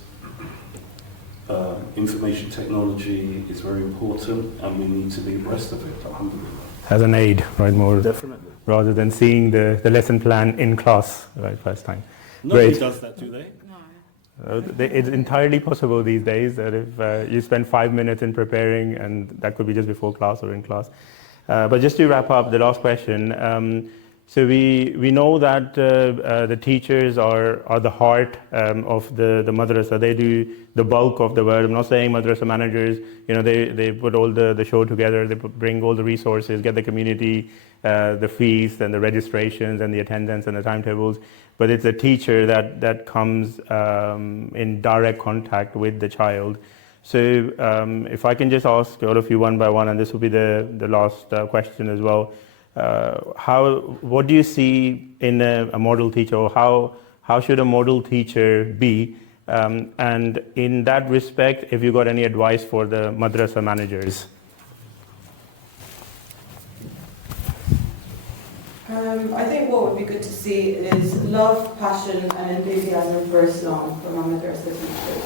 information technology is very important, and we need to be abreast of it. Alhamdulillah. As an aid, right? More Definitely. rather than seeing the lesson plan in class, right, first time. Nobody Great. does that, do they? It's entirely possible these days that if you spend 5 minutes in preparing, and that could be just before class or in class. But just to wrap up, the last question. So we know that the teachers are the heart of the madrasa. They do the bulk of the work. I'm not saying madrasa managers, they put all the show together. They bring all the resources, get the community, the fees and the registrations and the attendance and the timetables. But it's a teacher that comes in direct contact with the child. So if I can just ask all of you one by one, and this will be the last question as well. What do you see in a model teacher, or how should a model teacher be? And in that respect, if you got any advice for the madrasa managers? I think what would be good to see is love, passion and enthusiasm for Islam from our madrasa teachers.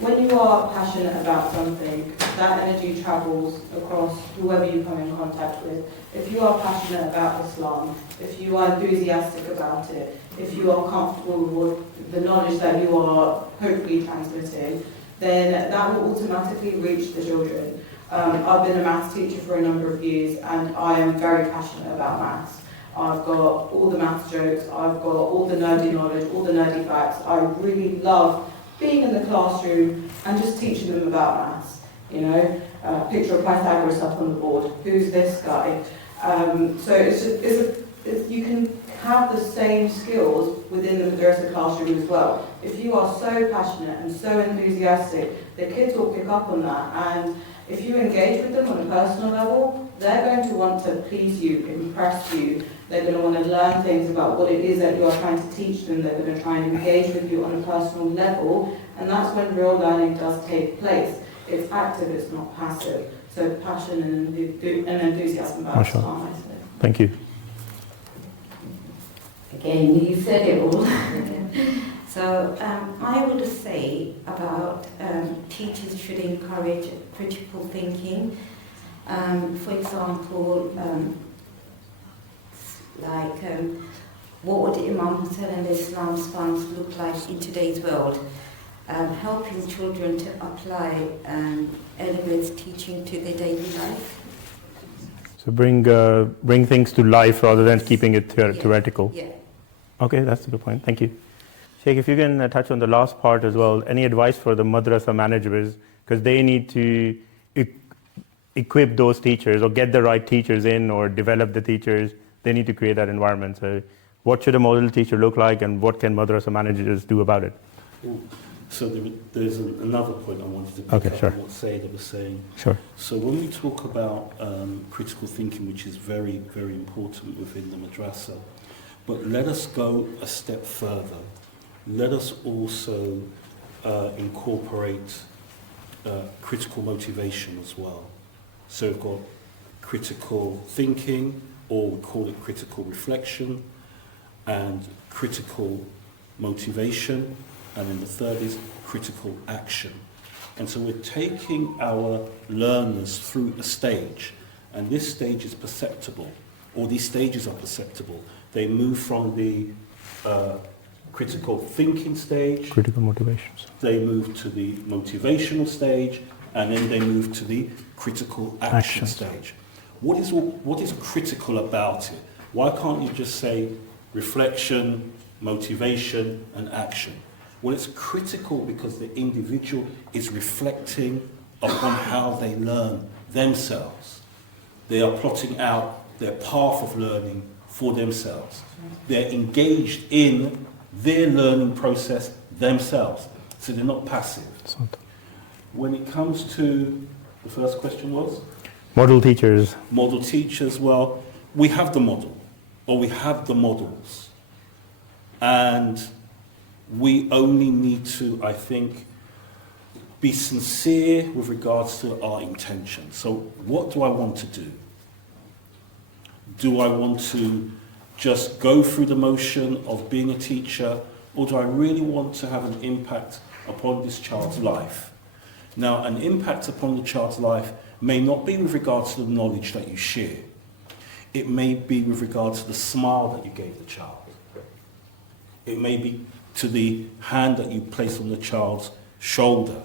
When you are passionate about something, that energy travels across whoever you come in contact with. If you are passionate about Islam, if you are enthusiastic about it, if you are comfortable with the knowledge that you are hopefully transmitting, then that will automatically reach the children. I've been a maths teacher for a number of years and I am very passionate about maths. I've got all the maths jokes, I've got all the nerdy knowledge, all the nerdy facts. I really love being in the classroom and just teaching them about maths. Picture of Pythagoras up on the board. Who's this guy? So you can have the same skills within the madrasa classroom as well. If you are so passionate and so enthusiastic, the kids will pick up on that. And if you engage with them on a personal level, they're going to want to please you, impress you. They're going to want to learn things about what it is that you are trying to teach them. They're going to try and engage with you on a personal level. And that's when real learning does take place. It's active, it's not passive. So passion and enthusiasm about Islam, I say. Thank you. Again, you said it all. So I would say about teachers should encourage critical thinking. For example, what would Imam Hussein and Islam's stance look like in today's world? Helping children to apply elements teaching to their daily life. So bring things to life rather than keeping it theoretical. Yeah. Okay, that's a good point. Thank you. Sheikh, if you can touch on the last part as well, any advice for the madrasa managers, because they need to equip those teachers or get the right teachers in or develop the teachers. They need to create that environment. So what should a model teacher look like and what can madrasa managers do about it? So there's another point I wanted to pick up on what Sayyida was saying. Sure. So when we talk about critical thinking, which is very, very important within the madrasa, but let us go a step further. Let us also incorporate critical motivation as well. So we've got critical thinking, or we call it critical reflection, and critical motivation, and then the third is critical action. And so we're taking our learners through a stage, and this stage is perceptible, or these stages are perceptible. They move from the critical thinking stage, critical motivations. They move to the motivational stage, and then they move to the critical action stage. What is critical about it? Why can't you just say reflection, motivation, and action? Well, it's critical because the individual is reflecting upon how they learn themselves. They are plotting out their path of learning for themselves. They're engaged in their learning process themselves. So they're not passive. When it comes to, the first question was? Model teachers. Model teachers, well, we have the model, or we have the models. And we only need to, I think, be sincere with regards to our intention. So what do I want to do? Do I want to just go through the motion of being a teacher, or do I really want to have an impact upon this child's life? Now, an impact upon the child's life may not be with regards to the knowledge that you share. It may be with regards to the smile that you gave the child. It may be to the hand that you place on the child's shoulder.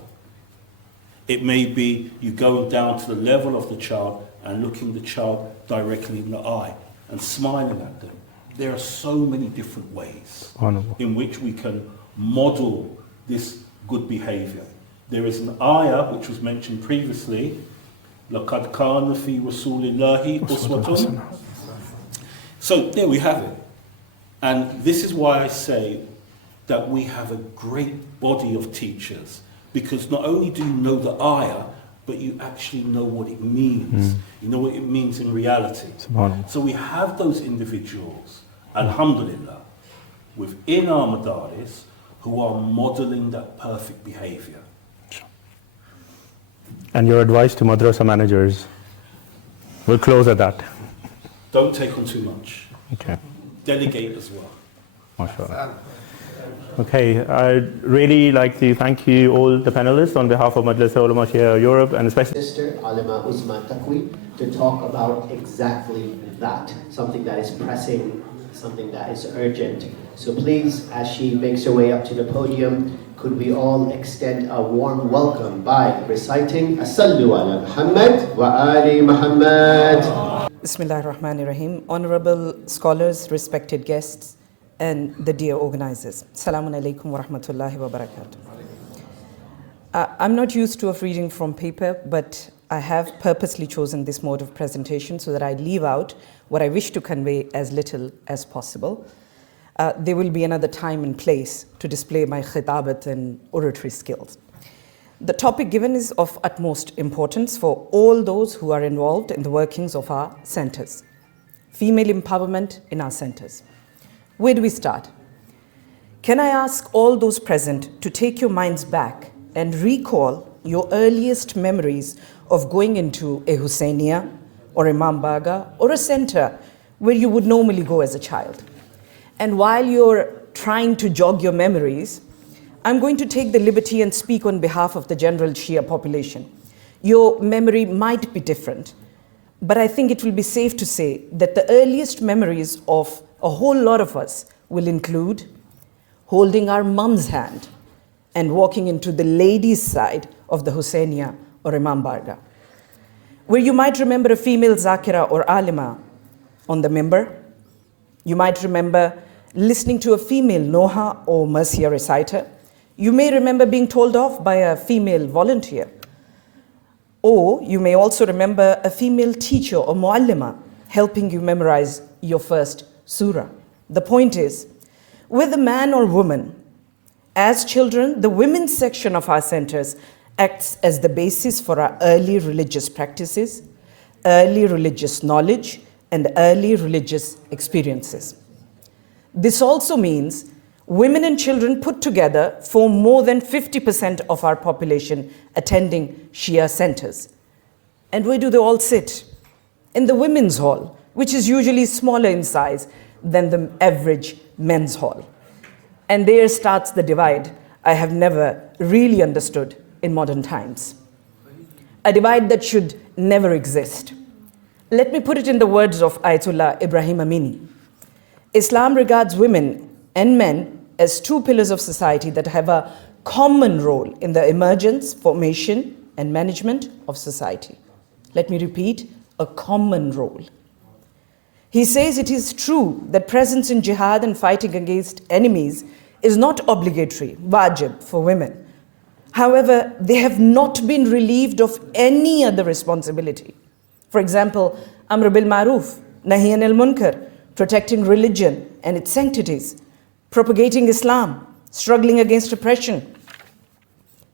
It may be you going down to the level of the child and looking the child directly in the eye and smiling at them. There are so many different ways in which we can model this good behavior. There is an ayah which was mentioned previously, لَقَدْ كَانَ فِي رَسُولِ اللَّهِ أُسْوَةٌ. So there we have it. And this is why I say that we have a great body of teachers, because not only do you know the ayah, but you actually know what it means. You know what it means in reality. So we have those individuals, alhamdulillah, within our madaris who are modeling that perfect behavior. And your advice to madrasa managers? We'll close at that. Don't take on too much. Okay. Delegate as well. MashaAllah. Okay, I'd really like to thank you all the panelists on behalf of Majlis Ulama Shia Europe, and especially Sister Alima Usman Taqwi, to talk about exactly that, something that is pressing, something that is urgent. So please, as she makes her way up to the podium, could we all extend a warm welcome by reciting As-Sallu ala Muhammad wa Ali Muhammad. Bismillahir Rahmanir Rahim. Honorable scholars, respected guests, and the dear organizers. Assalamu alaikum wa rahmatullahi wa barakatuh. I'm not used to reading from paper, but I have purposely chosen this mode of presentation so that I leave out what I wish to convey as little as possible. There will be another time and place to display my khitabat and oratory skills. The topic given is of utmost importance for all those who are involved in the workings of our centers. Female empowerment in our centers. Where do we start? Can I ask all those present to take your minds back and recall your earliest memories of going into a Hussainiya or Imam Baga or a center where you would normally go as a child? And while you're trying to jog your memories, I'm going to take the liberty and speak on behalf of the general Shia population. Your memory might be different, but I think it will be safe to say that the earliest memories of a whole lot of us will include holding our mum's hand and walking into the ladies' side of the Hussainiya or Imam Barga, where you might remember a female Zakira or Alima on the mimbar. You might remember listening to a female Noha or Marsiya reciter. You may remember being told off by a female volunteer. Or you may also remember a female teacher or muallima helping you memorize your first surah. The point is, whether man or woman, as children, the women's section of our centers acts as the basis for our early religious practices, early religious knowledge, and early religious experiences. This also means women and children put together form more than 50% of our population attending Shia centers. And where do they all sit? In the women's hall, which is usually smaller in size than the average men's hall. And there starts the divide I have never really understood in modern times. A divide that should never exist. Let me put it in the words of Ayatollah Ibrahim Amini. Islam regards women and men as two pillars of society that have a common role in the emergence, formation, and management of society. Let me repeat, a common role. He says it is true that presence in jihad and fighting against enemies is not obligatory, wajib, for women. However, they have not been relieved of any other responsibility. For example, Amr bil Maruf, Nahi anil Munkar, protecting religion and its sanctities, propagating Islam, struggling against oppression,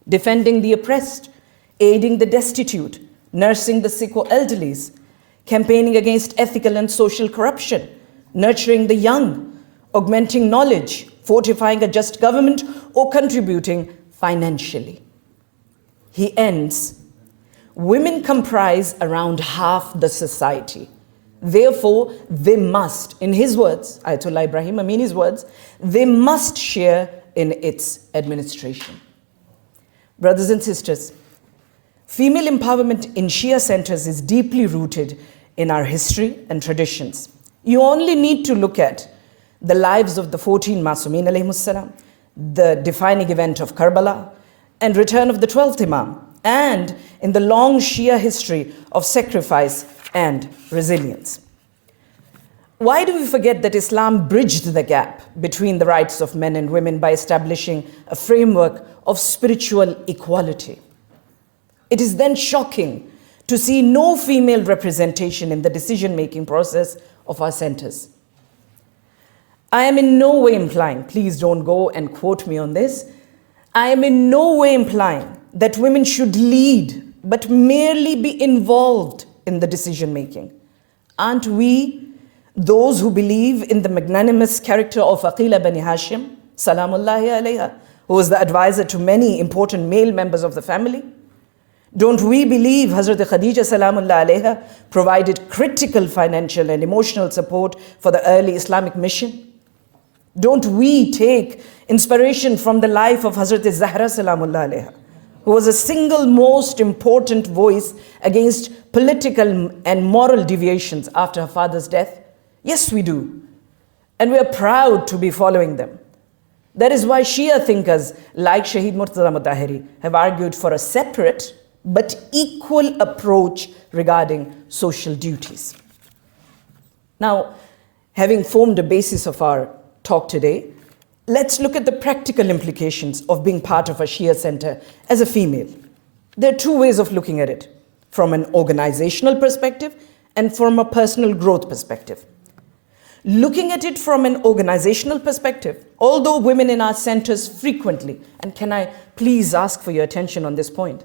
defending the oppressed, aiding the destitute, nursing the sick or elderly, campaigning against ethical and social corruption, nurturing the young, augmenting knowledge, fortifying a just government, or contributing financially. He ends, women comprise around half the society. Therefore, they must, in his words, Ayatollah Ibrahim Amini's words, they must share in its administration. Brothers and sisters, female empowerment in Shia centers is deeply rooted in our history and traditions. You only need to look at the lives of the 14 Masumin alayhimus salam, the defining event of Karbala, and return of the 12th Imam, and in the long Shia history of sacrifice and resilience. Why do we forget that Islam bridged the gap between the rights of men and women by establishing a framework of spiritual equality? It is then shocking to see no female representation in the decision-making process of our centers. I am in no way implying, please don't go and quote me on this, I am in no way implying that women should lead, but merely be involved in the decision-making. Aren't we those who believe in the magnanimous character of Aqila bani Hashim, salamullahi alayha, who was the advisor to many important male members of the family? Don't we believe Hazrat Khadija salamullahi alayha provided critical financial and emotional support for the early Islamic mission? Don't we take inspiration from the life of Hazrat Zahra salamullahi alayha, who was a single most important voice against political and moral deviations after her father's death? Yes, we do. And we are proud to be following them. That is why Shia thinkers like Shaheed Murtaza Mutahhiri have argued for a separate but equal approach regarding social duties. Now, having formed a basis of our talk today, let's look at the practical implications of being part of a Shia center as a female. There are two ways of looking at it, from an organizational perspective and from a personal growth perspective. Looking at it from an organizational perspective, although women in our centers frequently, and can I please ask for your attention on this point?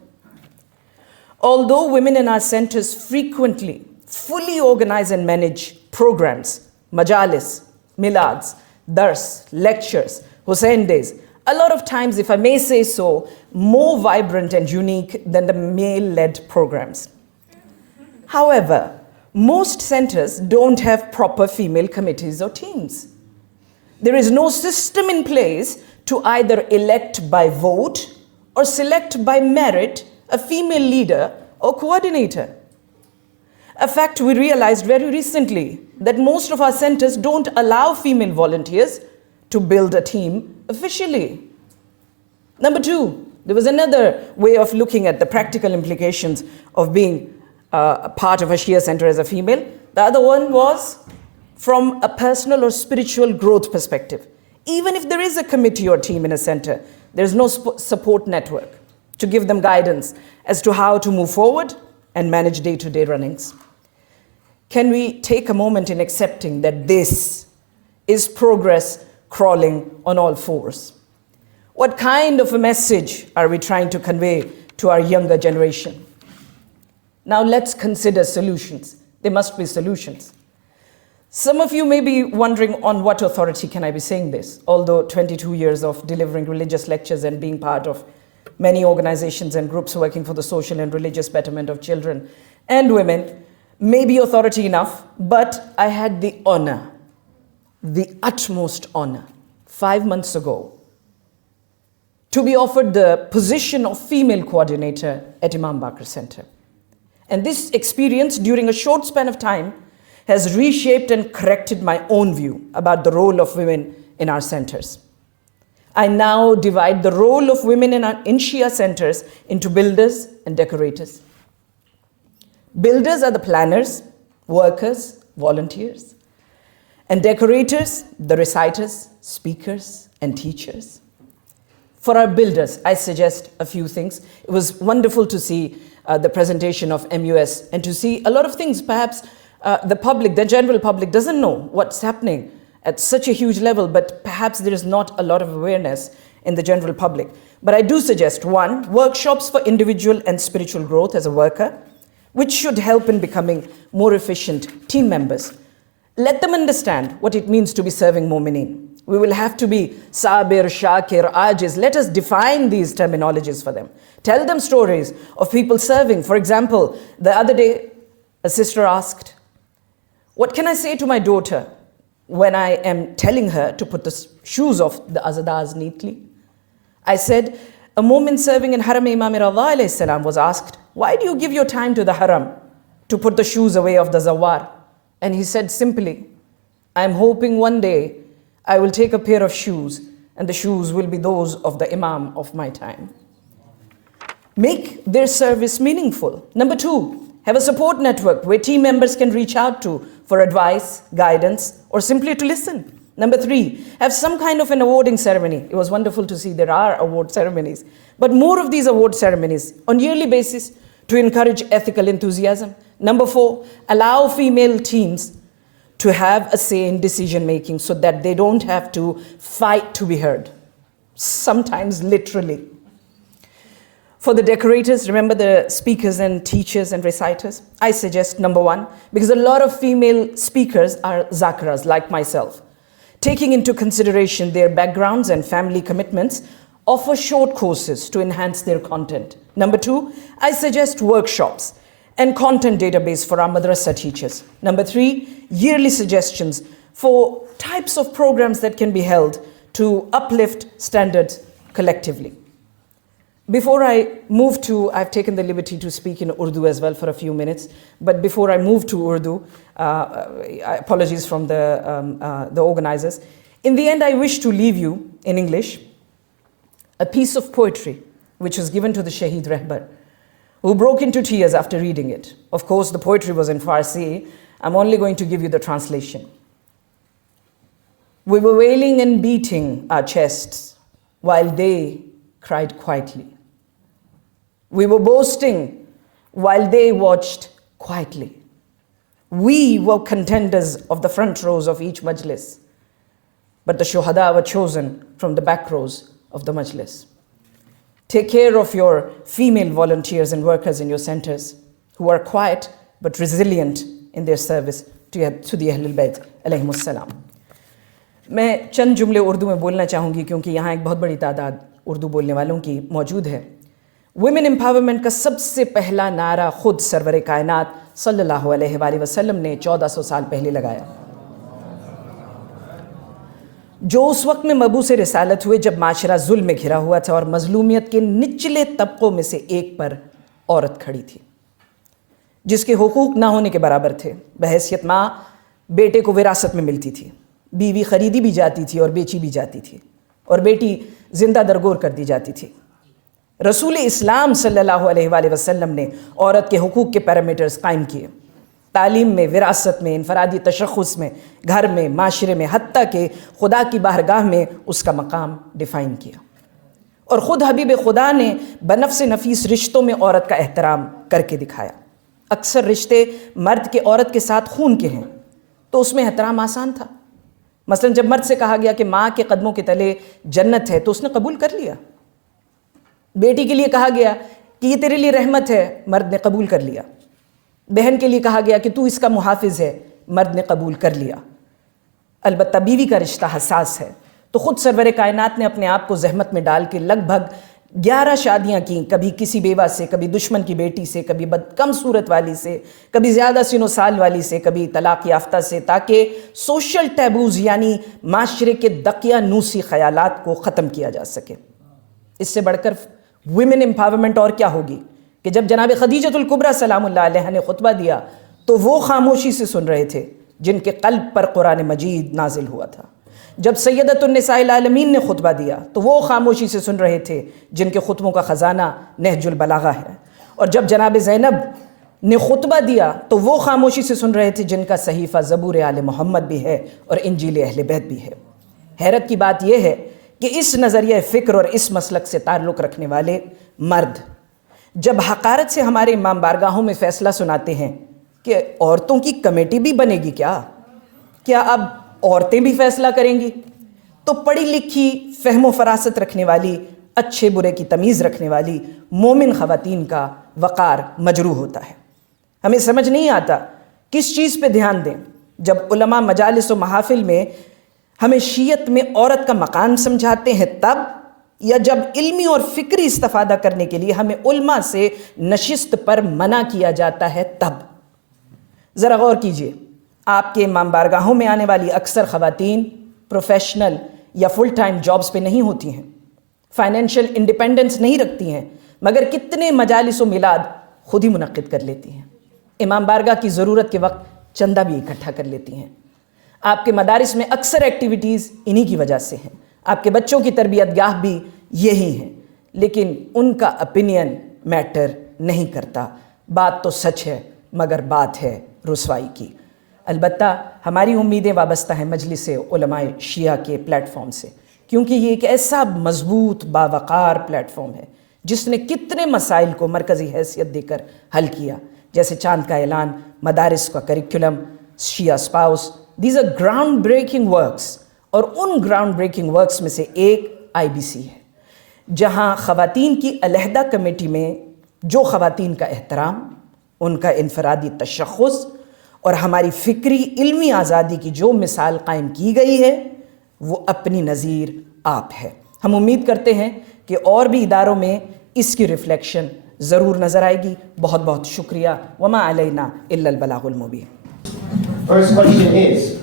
Although women in our centers frequently fully organize and manage programs, majalis, milads, dars, lectures, Hussein days, a lot of times, if I may say so, more vibrant and unique than the male-led programs. However, most centers don't have proper female committees or teams. There is no system in place to either elect by vote or select by merit a female leader or coordinator. In fact, we realized very recently that most of our centers don't allow female volunteers to build a team officially. Number two, there was another way of looking at the practical implications of being a part of a Shia center as a female. The other one was from a personal or spiritual growth perspective. Even if there is a committee or team in a center, there's no support network to give them guidance as to how to move forward and manage day-to-day runnings. Can we take a moment in accepting that this is progress crawling on all fours? What kind of a message are we trying to convey to our younger generation? Now let's consider solutions. There must be solutions. Some of you may be wondering on what authority can I be saying this, although 22 years of delivering religious lectures and being part of many organizations and groups working for the social and religious betterment of children and women may be authority enough, but I had the honor, the utmost honor, 5 months ago, to be offered the position of female coordinator at Imam Bakr Center. And this experience during a short span of time has reshaped and corrected my own view about the role of women in our centers. I now divide the role of women in Shia centers into builders and decorators. Builders are the planners, workers, volunteers, and decorators, the reciters, speakers, and teachers. For our builders, I suggest a few things. It was wonderful to see the presentation of MUS and to see a lot of things perhaps the public, the general public doesn't know what's happening at such a huge level, but perhaps there is not a lot of awareness in the general public. But I do suggest, one, workshops for individual and spiritual growth as a worker, which should help in becoming more efficient team members. Let them understand what it means to be serving mu'mineen. We will have to be sabir, shakir, ajiz. Let us define these terminologies for them. Tell them stories of people serving. For example, the other day, a sister asked, what can I say to my daughter when I am telling her to put the shoes of the azadas neatly? I said, a woman serving in Haram Imam Radha alayhi salam was asked, why do you give your time to the haram to put the shoes away of the zawar? And he said simply, I'm hoping one day I will take a pair of shoes and the shoes will be those of the Imam of my time. Make their service meaningful. Number 2, have a support network where team members can reach out to for advice, guidance, or simply to listen. Number 3, have some kind of an awarding ceremony. It was wonderful to see there are award ceremonies, but more of these award ceremonies on yearly basis to encourage ethical enthusiasm. Number 4, allow female teams to have a say in decision making so that they don't have to fight to be heard, sometimes literally. For the decorators, remember the speakers and teachers and reciters? I suggest number 1, because a lot of female speakers are zakaras like myself. Taking into consideration their backgrounds and family commitments, offer short courses to enhance their content. Number 2, I suggest workshops and content database for our madrasa teachers. Number 3, yearly suggestions for types of programs that can be held to uplift standards collectively. Before I move to, I've taken the liberty to speak in Urdu as well for a few minutes, but before I move to Urdu, apologies from the organizers. In the end, I wish to leave you in English a piece of poetry which was given to the Shaheed Rehbar, who broke into tears after reading it. Of course, the poetry was in Farsi. I'm only going to give you the translation. We were wailing and beating our chests while they cried quietly. We were boasting while they watched quietly. We were contenders of the front rows of each majlis, but the shuhada were chosen from the back rows of the majlis. Take care of your female volunteers and workers in your centers who are quiet but resilient in their service to the Ahlul Bayt alayhimus salam. मैं चंद जुमले उर्दू में बोलना चाहूँगी क्योंकि यहाँ एक बहुत बड़ी तादाद उर्दू बोलने वालों की मौजूद है. वुमेन एम्पावरमेंट का सबसे पहला नारा खुद सरवर कायनात सल्लल्लाहु अलैहि वसल्लम ने 1400 साल पहले लगाया, जो उस वक्त में मबूस रिसालत हुए जब माशरा जुल्म में घिरा हुआ था और मजलूमियत के निचले तबकों में से एक पर औरत खड़ी थी, जिसके हुकूक ना होने के बराबर थे. बहैसियत माँ बेटे को विरासत में मिलती थी, बीवी खरीदी भी जाती थी और बेची भी जाती थी, और बेटी जिंदा दरगोर कर दी जाती थी. रसूल इस्लाम सल्लल्लाहु अलैहि वसल्लम ने औरत के हुकूक के पैरामीटर्स कायम किए. तालीम में, विरासत में, इनफरादी तशख़्ख़ुस में, घर में, माशरे में, हत्ता के खुदा की बारगाह में उसका मकाम डिफ़ाइन किया. और ख़ुद हबीब खुदा ने बनफ्स नफीस रिश्तों में औरत का एहतराम करके दिखाया. अक्सर रिश्ते मर्द के औरत के साथ खून के हैं तो उसमें एहतराम आसान था. मसलन जब मर्द से कहा गया कि माँ के कदमों के तले जन्नत है तो उसने कबूल कर लिया. बेटी के लिए कहा गया कि ये तेरे लिए रहमत है, मर्द ने कबूल कर लिया. बहन के लिए कहा गया कि तू इसका मुहाफिज है, मर्द ने कबूल कर लिया. अलबत्ता बीवी का रिश्ता हसास है तो ख़ुद सरवर कायनात ने अपने आप को जहमत में डाल के लगभग 11 शादियाँ की, कभी किसी बेवा से, कभी दुश्मन की बेटी से, कभी कम सूरत वाली से, कभी ज़्यादा सिनो साल वाली से, कभी तलाक याफ्ता से, ताकि सोशल टैबूज़ यानी माशरे के दकियानूसी ख़यालात को ख़त्म किया जा सके. इससे बढ़कर वुमेन एम्पावरमेंट और क्या होगी कि जब जनाब खदीजतुल कुबरा सलामुल्लाह अलैहा ने खुतबा दिया तो वो खामोशी से सुन रहे थे जिनके कल्ब पर कुरान मजीद नाजिल हुआ था. जब सैयदतुन निसाइल आलमीन ने खुतबा दिया तो वो खामोशी से सुन रहे थे जिनके खुतबों का ख़जाना नहजुल बलागा है. और जब जनाब ज़ैनब ने खुतबा दिया तो वो खामोशी से सुन रहे थे जिनका सहीफ़ा ज़बूर आले मोहम्मद भी है और इंजील अहले बैत भी है. हैरत की बात यह है कि इस नज़रिया फ़िक्र और इस मसलक से ताल्लुक़ रखने वाले मर्द जब हक़ारत से हमारे इमाम बारगाहों में फ़ैसला सुनाते हैं कि औरतों की कमेटी भी बनेगी क्या अब औरतें भी फ़ैसला करेंगी, तो पढ़ी लिखी फ़हम फ़रासत रखने वाली, अच्छे बुरे की तमीज़ रखने वाली मोमिन ख़वातीन का वक़ार मजरूह होता है. हमें समझ नहीं आता किस चीज़ पे ध्यान दें जब उलमा मजालिस व महाफिल में हमें शीयत में औरत का मकाम समझाते हैं तब, या जब इल्मी और फ़िक्री इस्तिफ़ादा करने के लिए हमें उलमा से नशिस्त पर मना किया जाता है तब. ज़रा गौर कीजिए, आपके इमाम बारगाहों में आने वाली अक्सर ख़वातीन प्रोफेशनल या फुल टाइम जॉब्स पे नहीं होती हैं, फाइनेंशियल इंडिपेंडेंस नहीं रखती हैं, मगर कितने मजालिस व मिलाद खुद ही मुनक़्क़िद कर लेती हैं. इमाम बारगाह की ज़रूरत के वक्त चंदा भी इकट्ठा कर लेती हैं. आपके मदारिस में अक्सर एक्टिविटीज़ इन्हीं की वजह से हैं. आपके बच्चों की तरबियतगाह भी यही है, लेकिन उनका ओपिनियन मैटर नहीं करता। बात तो सच है मगर बात है रुसवाई की। अलबत्ता हमारी उम्मीदें वाबस्ता हैं मजलिस उलमा शिया के प्लेटफॉर्म से, क्योंकि ये एक ऐसा मजबूत बावकार प्लेटफॉर्म है जिसने कितने मसाइल को मरकज़ी हैसियत देकर हल किया, जैसे चांद का ऐलान, मदारिस का करिकुलम, शिया स्पाउस। These are ground breaking works, और उन ग्राउंड ब्रेकिंग वर्क्स में से एक IBC है, जहाँ ख़वातीन की अलहदा कमेटी में जो ख़वातीन का एहतराम, उनका इनफरादी तशख़्ख़ुस और हमारी फ़िक्री इल्मी आज़ादी की जो मिसाल कायम की गई है, वो अपनी नज़ीर आप है। हम उम्मीद करते हैं कि और भी इदारों में इसकी रिफ्लेक्शन ज़रूर नज़र आएगी। बहुत बहुत शुक्रिया। वमा अलैना इल्लल बलागुल मुबीन। First question is,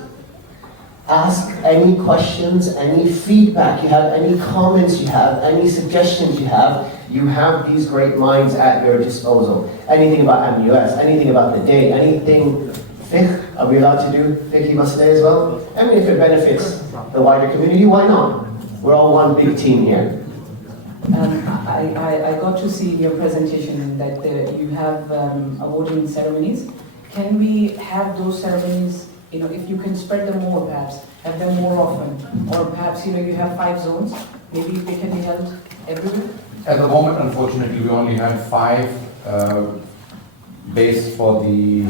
ask any questions, any feedback you have, any comments you have, any suggestions you have. You have these great minds at your disposal. Anything about MUS, anything about the day, anything fiqh, are we allowed to do fiqh must day as well? I mean, if it benefits the wider community, why not? We're all one big team here. I got to see in your presentation that you have awarding ceremonies. Can we have those ceremonies, if you can spread them more perhaps, have them more often, or perhaps, you have 5 zones, maybe they can be held everywhere? At the moment, unfortunately, we only had 5 bases for the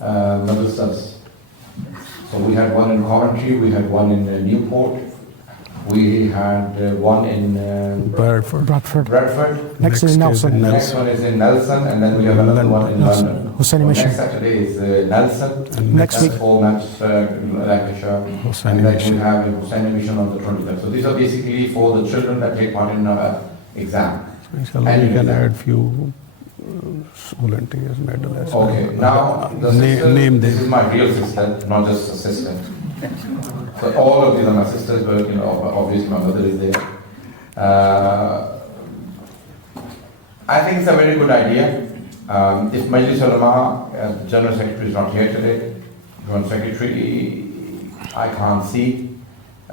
madrasas. So we had one in Coventry, we had one in Newport, we had one in Bradford. Next is Nelson. Next one is in Nelson, and then we have another one in London. Hussaini So Mission. next Saturday is Nelson. And next week, for Lancashire. And then we have Hussaini Mission on the 23rd. So these are basically for the children that take part in our exam. Inshallah, we can add few volunteers, medal as well. Okay, now the sister, name this them. is my real sister, not just assistant. So all of these are my sisters, but obviously my mother is there. I think it's a very good idea. If Majlis Ulama, General Secretary is not here today, Joint Secretary, I can't see,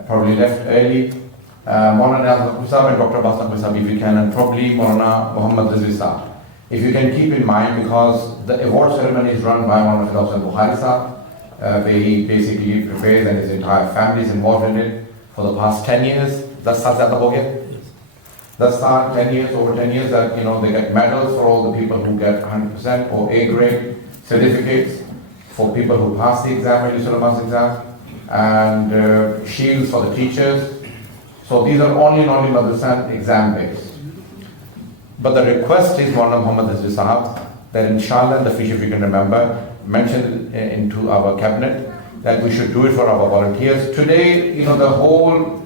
probably left early. Maulana Husab and Dr. Basam Husab, if you can, and probably Maulana Muhammad Rizvi Saab. If you can keep in mind, because the award ceremony is run by Maulana Fidaus Bukhari Saab, where he basically prepares and his entire family is involved in it for the past 10 years. That's 10 years, over 10 years that, they get medals for all the people who get 100% or A grade certificates for people who pass the exam, Majlis Ulama's exam, and shields for the teachers. So these are only madrasa exam based. But the request is Maulana Muhammad Rizvi Sahab that inshallah in the future, if you can remember, mention into our cabinet that we should do it for our volunteers. Today, the whole,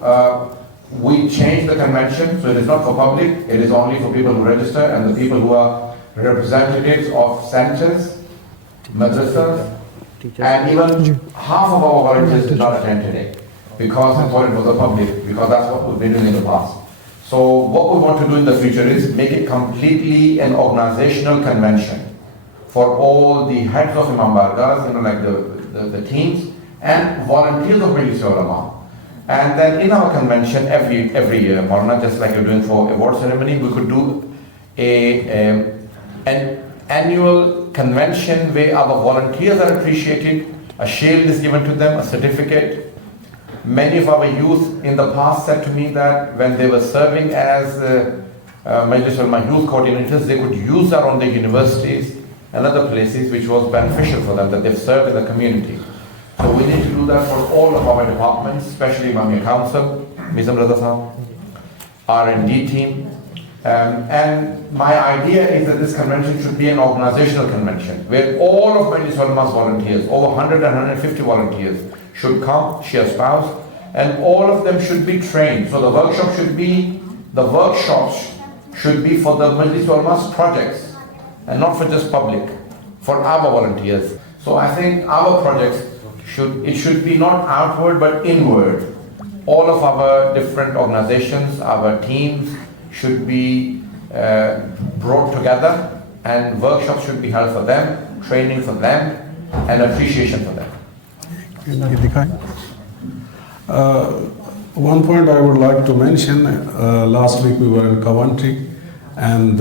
we changed the convention, so it is not for public, it is only for people who register and the people who are representatives of centers, madrasas, and even half of our volunteers did not attend today because they thought it was the public, because that's what we've been doing in the past. So what we want to do in the future is make it completely an organizational convention for all the heads of Imam Bargas, like the teams, and volunteers of Majlis Ulama. And then in our convention every year, Maulana, just like you're doing for award ceremony, we could do an annual convention where our volunteers are appreciated, a shield is given to them, a certificate. Many of our youth in the past said to me that when they were serving as Majlis Ulama youth coordinators, they could use that on their universities and other places, which was beneficial for them, that they've served in the community. So we need to do that for all of our departments, especially Imamia Council, Mizam Raza Sahab, R&D team. And my idea is that this convention should be an organizational convention, where all of Majlis Ulama's volunteers, over 100 and 150 volunteers, should come, share spouse, and all of them should be trained. So the workshops should be for the Majlis Ulama's projects, and not for just public, for our volunteers. So I think our projects should be not outward but inward. All of our different organizations, our teams should be brought together, and workshops should be held for them, training for them, and appreciation for them. One point I would like to mention, last week we were in Coventry, and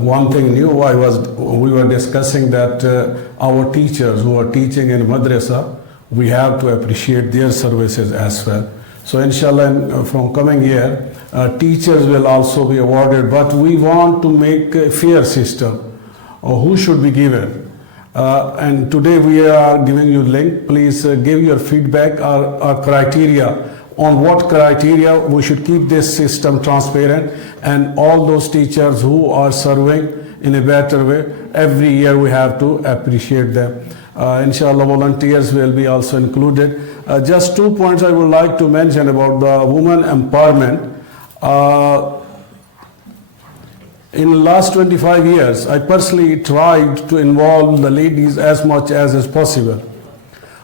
one thing new we were discussing that our teachers who are teaching in madrasa, we have to appreciate their services as well. So inshallah, from coming year, teachers will also be awarded, but we want to make a fair system. Who should be given? And today we are giving you link. Please give your feedback or criteria on what criteria we should keep this system transparent, and all those teachers who are serving in a better way, every year we have to appreciate them. Inshallah, volunteers will be also included. Just 2 points I would like to mention about the women empowerment. In the last 25 years, I personally tried to involve the ladies as much as is possible.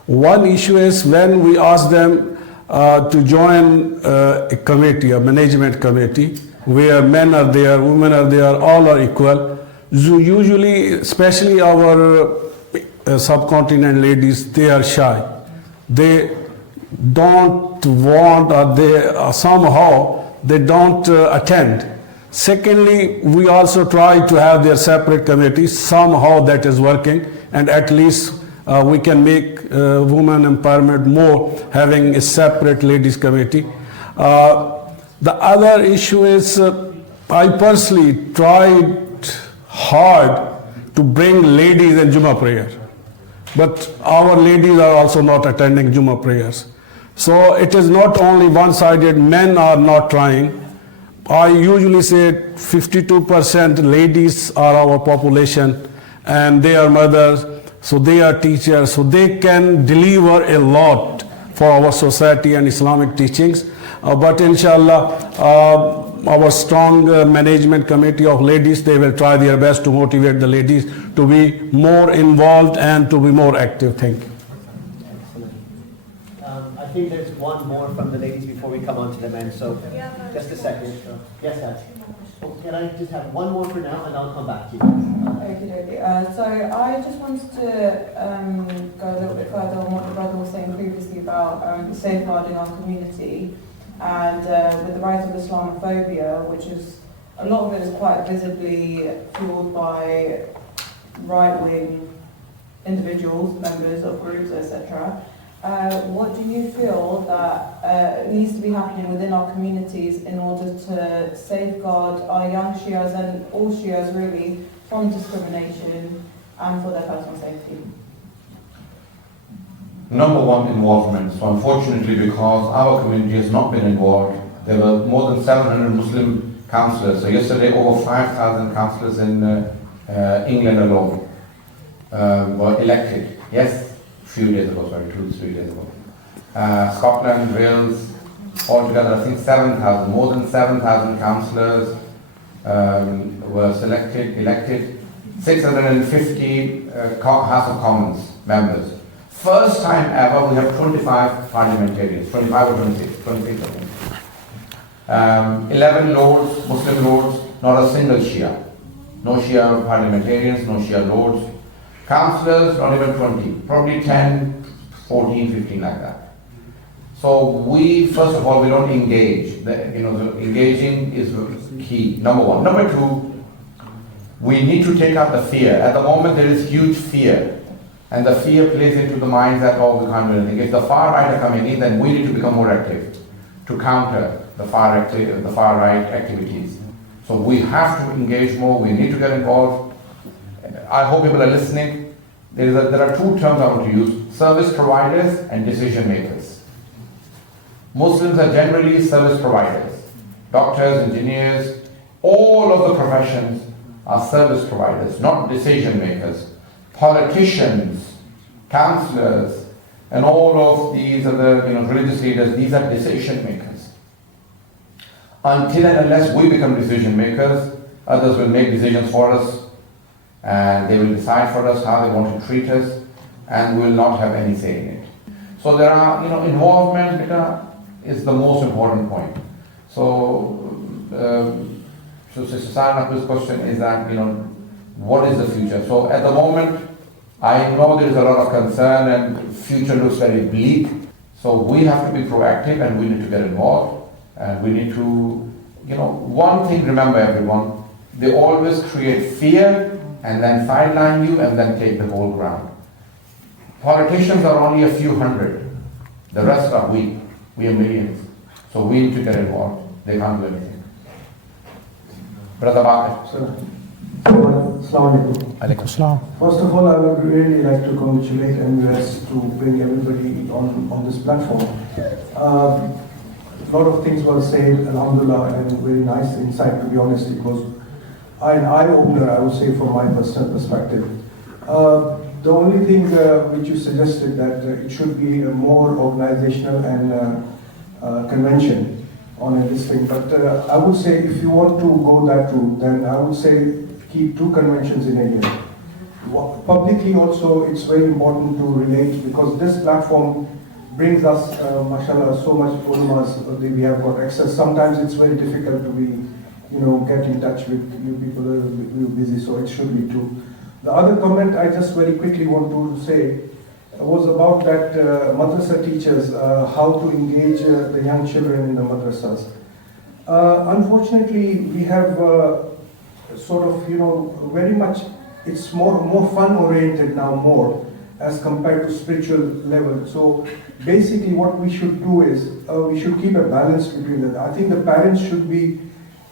One issue is when we ask them to join a committee, a management committee, where men are there, women are there, all are equal. So usually, especially our subcontinent ladies, they are shy. They don't want, or they somehow they don't attend. Secondly, we also try to have their separate committees. Somehow that is working, and at least we can make women empowerment more, having a separate ladies committee. The other issue is I personally tried hard to bring ladies in Jummah prayer, but our ladies are also not attending Jummah prayers. So it is not only one-sided, men are not trying. I usually say 52% ladies are our population, and they are mothers, so they are teachers, so they can deliver a lot for our society and Islamic teachings. But inshallah, our strong management committee of ladies, they will try their best to motivate the ladies to be more involved and to be more active. Thank you. I think there's one more from the ladies before we come on to the men, so just a second. Yes, Haj. Can I just have one more for now, and I'll come back to you. Okay. So I just wanted to go a little bit further on what the brother was saying previously about safeguarding our community, and with the rise of Islamophobia, which is, a lot of it is quite visibly fueled by right-wing individuals, members of groups, etc. What do you feel that needs to be happening within our communities in order to safeguard our young Shias and all Shias really from discrimination and for their personal safety? Number one, involvement. So unfortunately, because our community has not been involved, there were more than 700 Muslim councillors. So yesterday, over 5,000 councillors in England alone were elected. Yes, few days ago, 2-3 days ago. Scotland, Wales, altogether I think 7,000, more than 7,000 councillors were elected, 650 House of Commons members. First time ever we have 25 parliamentarians, 25 or 26 I think. 11 lords, Muslim lords, not a single Shia. No Shia parliamentarians, no Shia lords. Councillors, not even 20, probably 10, 14, 15 like that. So we, first of all, we don't engage. Engaging is key, number one. Number two, we need to take out the fear. At the moment there is huge fear, and the fear plays into the minds that, oh, we can't do anything. If the far right are coming in, then we need to become more active to counter the far right activities. So we have to engage more, we need to get involved. I hope people are listening. There are two terms I want to use: service providers and decision makers. Muslims are generally service providers. Doctors, engineers, all of the professions are service providers, not decision makers. Politicians, councillors, and all of these other religious leaders, these are decision makers. Until and unless we become decision makers, others will make decisions for us, and they will decide for us how they want to treat us, and we will not have any say in it. So there are, involvement is the most important point. So, Sister Sarna's question is that, what is the future? So at the moment, I know there is a lot of concern and future looks very bleak. So we have to be proactive and we need to get involved. And we need to, one thing, remember everyone, they always create fear and then sideline you and then take the whole ground. Politicians are only a few hundred. The rest are we. We are millions. So we need to get involved. They can't do anything. Brother Bakr. First of all, I would really like to congratulate MUS to bring everybody on this platform. A lot of things were said, alhamdulillah, and very nice insight, to be honest. It was an eye-opener, I would say, from my personal perspective. The only thing which you suggested that it should be a more organizational and convention on this thing. But I would say if you want to go that route, then I would say keep 2 conventions in a year. Publicly also, it's very important to relate, because this platform brings us, mashallah, so much ulamas that we have got access. Sometimes it's very difficult to be, get in touch with you people who are busy, so it should be 2. The other comment I just very quickly want to say was about that madrasa teachers, how to engage the young children in the madrasas. Unfortunately, we have sort of, very much, it's more fun oriented now more as compared to spiritual level. So basically what we should do is, we should keep a balance between them. I think the parents should be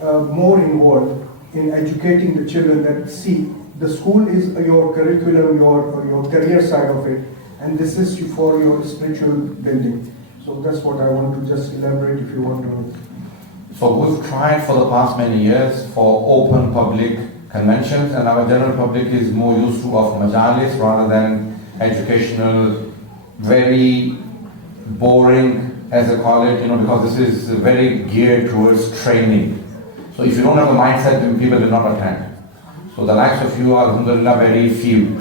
more involved in educating the children that, see, the school is your curriculum, your career side of it, and this is for your spiritual building. So that's what I want to just elaborate if you want to. So we've tried for the past many years for open public conventions, and our general public is more used to of Majlis rather than educational, very boring, as they call it, because this is very geared towards training. So if you don't have a mindset, then people will not attend. So the likes of you are, alhamdulillah, very few.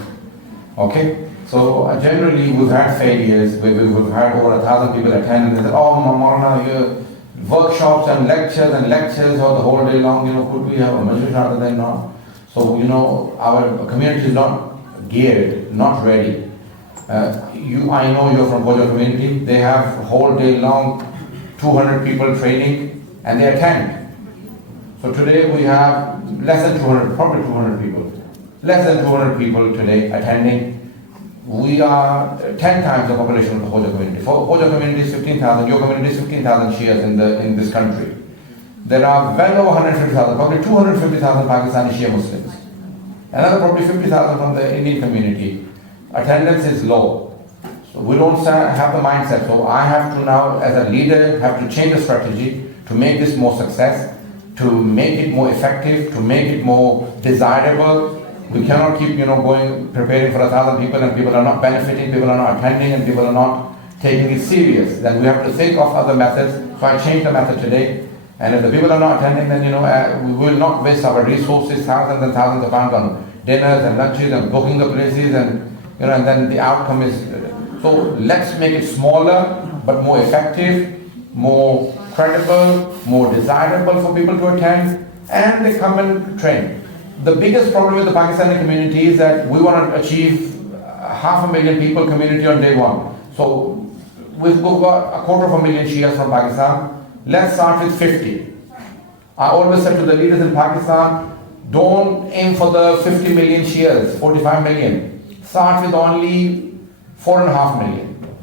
Okay? So generally we've had failures where we've had over 1,000 people attend and they said, oh, Maulana, your workshops and lectures or the whole day long, could we have a majlis rather than not? So, our community is not geared, not ready. I know you're from Boja community. They have whole day long 200 people training and they attend. So today we have less than 200, probably 200 people. Less than 200 people today attending. We are 10 times the population of the Hoja community. For Hoja community is 15,000, your community is 15,000 Shias in this country. There are well over 150,000, probably 250,000 Pakistani Shia Muslims. Another probably 50,000 from the Indian community. Attendance is low. So we don't have the mindset. So I have to now, as a leader, have to change the strategy to make this more success, to make it more effective, to make it more desirable. We cannot keep, preparing for 1,000 people and people are not benefiting, people are not attending and people are not taking it serious. Then we have to think of other methods. So I changed the method today. And if the people are not attending, then, we will not waste our resources, thousands and thousands of pounds on dinners and lunches and booking the places and, and then the outcome is, so let's make it smaller, but more effective, more credible, more desirable for people to attend, and they come and train. The biggest problem with the Pakistani community is that we want to achieve 500,000 people community on day one. So we've got 250,000 Shias from Pakistan. Let's start with 50. I always said to the leaders in Pakistan, don't aim for the 50 million Shias, 45 million. Start with only 4.5 million.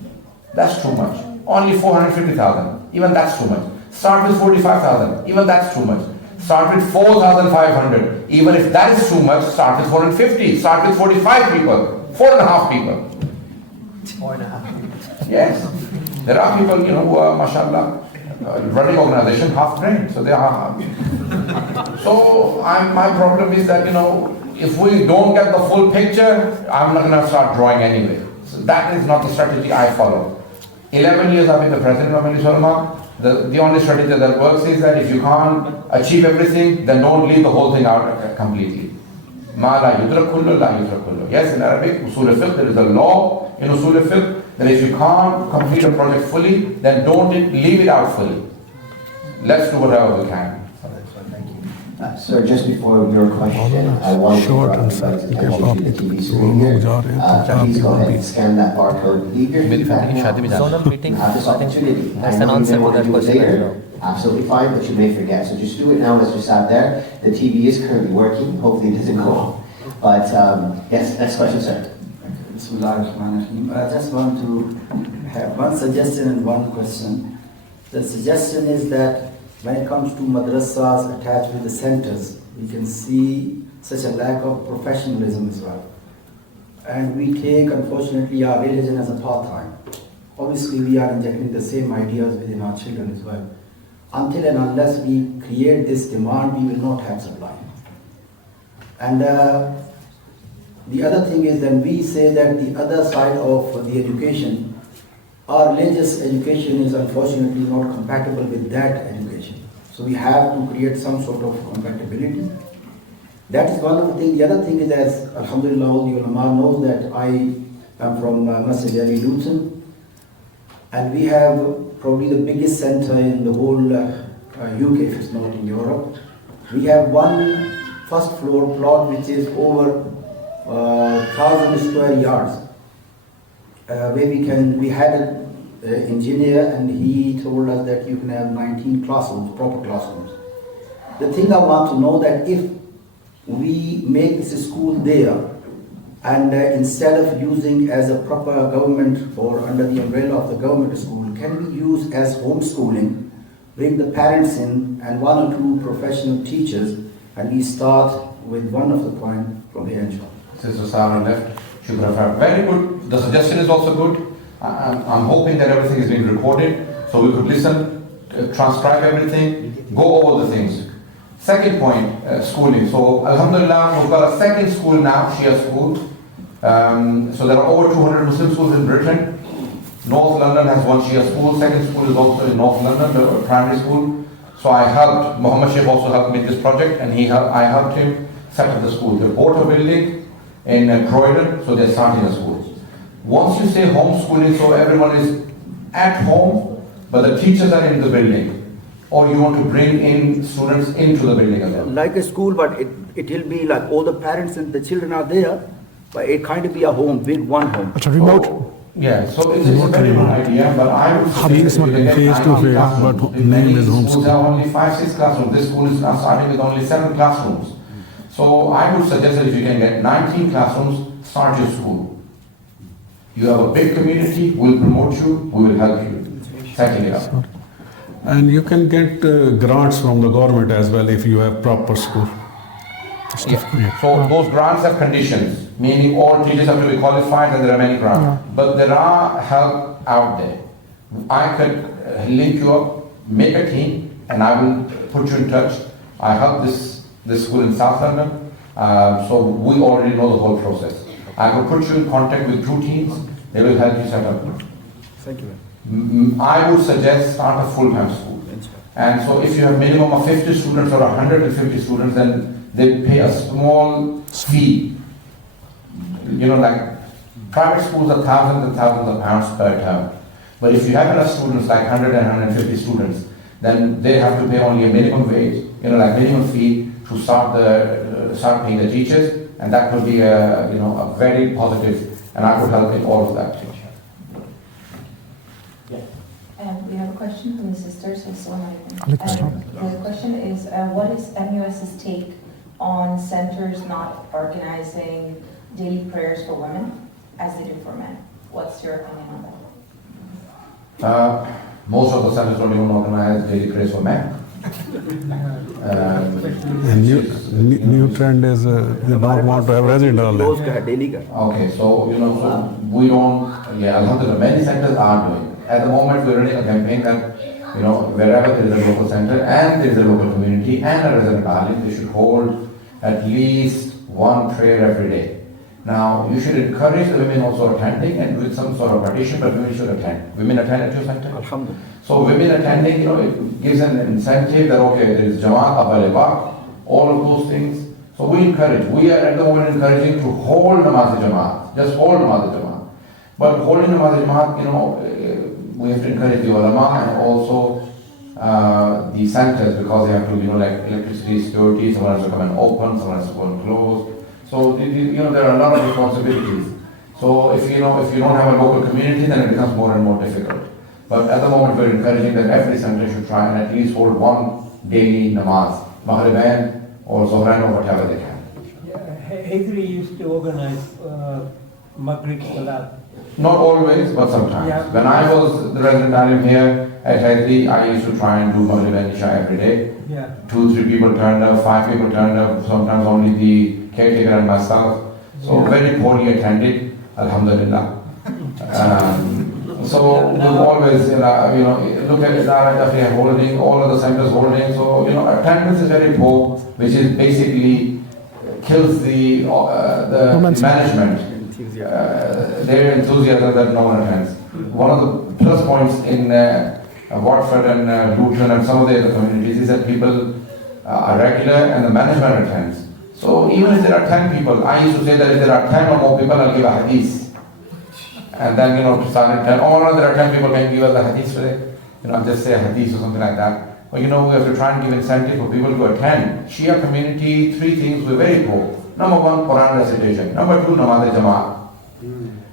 That's too much. Only 450,000. Even that's too much. Start with 45,000. Even that's too much. Start with 4,500. Even if that is too much, start with 450. Start with 45 people. 4.5 people. 4.5. Yes. There are people, who are, mashallah, running organization half-trained. So they are. So my problem is that, if we don't get the full picture, I'm not going to start drawing anyway. So that is not the strategy I follow. 11 years I've been the president of Majlis Ulama. The only strategy that works is that if you can't achieve everything, then don't leave the whole thing out completely. Ma la yudrak kullu, la yudrak kullu. Yes, in Arabic, usul al-fiqh, there is a law in usul al-fiqh that if you can't complete a project fully, then don't leave it out fully. Let's do whatever we can. Sir, just before your question, I want to invite attention to the TV screen here. Please go ahead and scan that barcode. Leave your feedback now. Zonal meeting, You have this opportunity. that's an answer to that question. absolutely fine, but you may forget. So just do it now as you sat there. The TV is currently working. Hopefully it doesn't go off. But yes, next question, sir. Bismillahirrahmanirrahim. I just want to have one suggestion and one question. The suggestion is that when it comes to madrasas attached with the centers, we can see such a lack of professionalism as well. And we take, unfortunately, our religion as a part-time. Obviously, we are injecting the same ideas within our children as well. Until and unless we create this demand, we will not have supply. And the other thing is that we say that the other side of the education, our religious education is unfortunately not compatible with that education. So we have to create some sort of compatibility. That is one of the things. The other thing is, as Alhamdulillah, all the ulama knows that I am from Masjid Ali Luton, and we have probably the biggest center in the whole UK, if it's not in Europe. We have one first floor plot which is over 1,000 square yards, where we had an engineer, and he told us that you can have 19 classrooms, proper classrooms. The thing I want to know that if we make this school there, and instead of using as a proper government or under the umbrella of the government school, can we use as homeschooling, bring the parents in and one or two professional teachers, and we start with one of the point from here, inshallah. Sister Sarah left. Very good. The suggestion is also good. I'm hoping that everything is being recorded, so we could listen, transcribe everything, go over the things. Second point, schooling. So Alhamdulillah, we've got a second school now, Shia school. So there are over 200 Muslim schools in Britain. North London has one Shia school. Second school is also in North London, the primary school. So I helped, Muhammad Sheikh also helped me in this project, and I helped him set up the school. They bought a building in Croydon, so they're starting a school. Once you say homeschooling, so everyone is at home, but the teachers are in the building. Or you want to bring in students into the building as well? Like a school, but it will be like all the parents and the children are there, but it kind of be a home, big one home. It's a remote. Yeah, so it's a very good idea, but I would say It's not face-to-face, but name is schools homeschool. have only 5-6 classrooms. This school is now starting with only 7 classrooms. So I would suggest that if you can get 19 classrooms, start your school. You have a big community, we'll promote you, we will help you setting it up. And you can get grants from the government as well if you have proper school. Yeah. So those grants have conditions, meaning all teachers have to be qualified, and there are many grants. But there are help out there. I could link you up, make a team, and I will put you in touch. I help this school in South London, so we already know the whole process. I will put you in contact with 2 teams. They will help you set up. Thank you. I would suggest start a full-time school. And so if you have minimum of 50 students or 150 students, then they pay a small fee. You know, like private schools are thousands and thousands of pounds per term. But if you have enough students, like 100 and 150 students, then they have to pay only a minimum wage, like minimum fee to start paying the teachers, and that would be a very positive, and I would help in all of that. We have a question from the sisters. The question is, what is MUS's take on centers not organizing daily prayers for women as they do for men? What's your opinion on that? Most of the centers don't even organize daily prayers for men. New trend is they don't want to have resident all day. Okay, so we don't. Alhamdulillah, many centers are doing. At the moment, we're running a campaign that wherever there is a local center and there is a local community and a resident alim, they should hold at least one prayer every day. Now, you should encourage the women also attending and with some sort of partition, but women should attend. Women attend at your center? Alhamdulillah. So women attending, it gives an incentive that, okay, there is Jamaat available, all of those things. So we encourage. We are at the moment encouraging to hold Namaz Jamaat, just hold Namaz Jamaat. But holding Namaz Jamaat, we have to encourage the ulama and also the centers, because they have to, like electricity, security, someone has to come and open, someone has to go and close. So, there are a lot of responsibilities. So if you don't have a local community, then it becomes more and more difficult. But at the moment we're encouraging that every center should try and at least hold one daily namaz, Maghribain or Zohran or whatever they can. Hizri used to organize Maghrib Salat. Not always, but sometimes. Yeah. When I was the resident alim here at Hizri, I used to try and do Maghrib and Isha every day. Yeah. 2-3 people turned up, 5 people turned up, sometimes only the caretaker and myself. So very poorly attended, alhamdulillah. So we've always, look at Jafaria holding, all of the centers holding. So, attendance is very poor, which is basically kills the management, their enthusiasm that no one attends. One of the plus points in Watford and Luton and some of the other communities is that people are regular and the management attends. So even if there are 10 people, I used to say that if there are 10 or more people, I'll give a hadith. And then, to start at 10, oh no, there are 10 people, can you give us a hadith today? Just say a hadith or something like that. But we have to try and give incentive for people to attend. Shia community, 3 things, we're very poor. Number 1, Quran recitation. Number 2, namaz jama'at.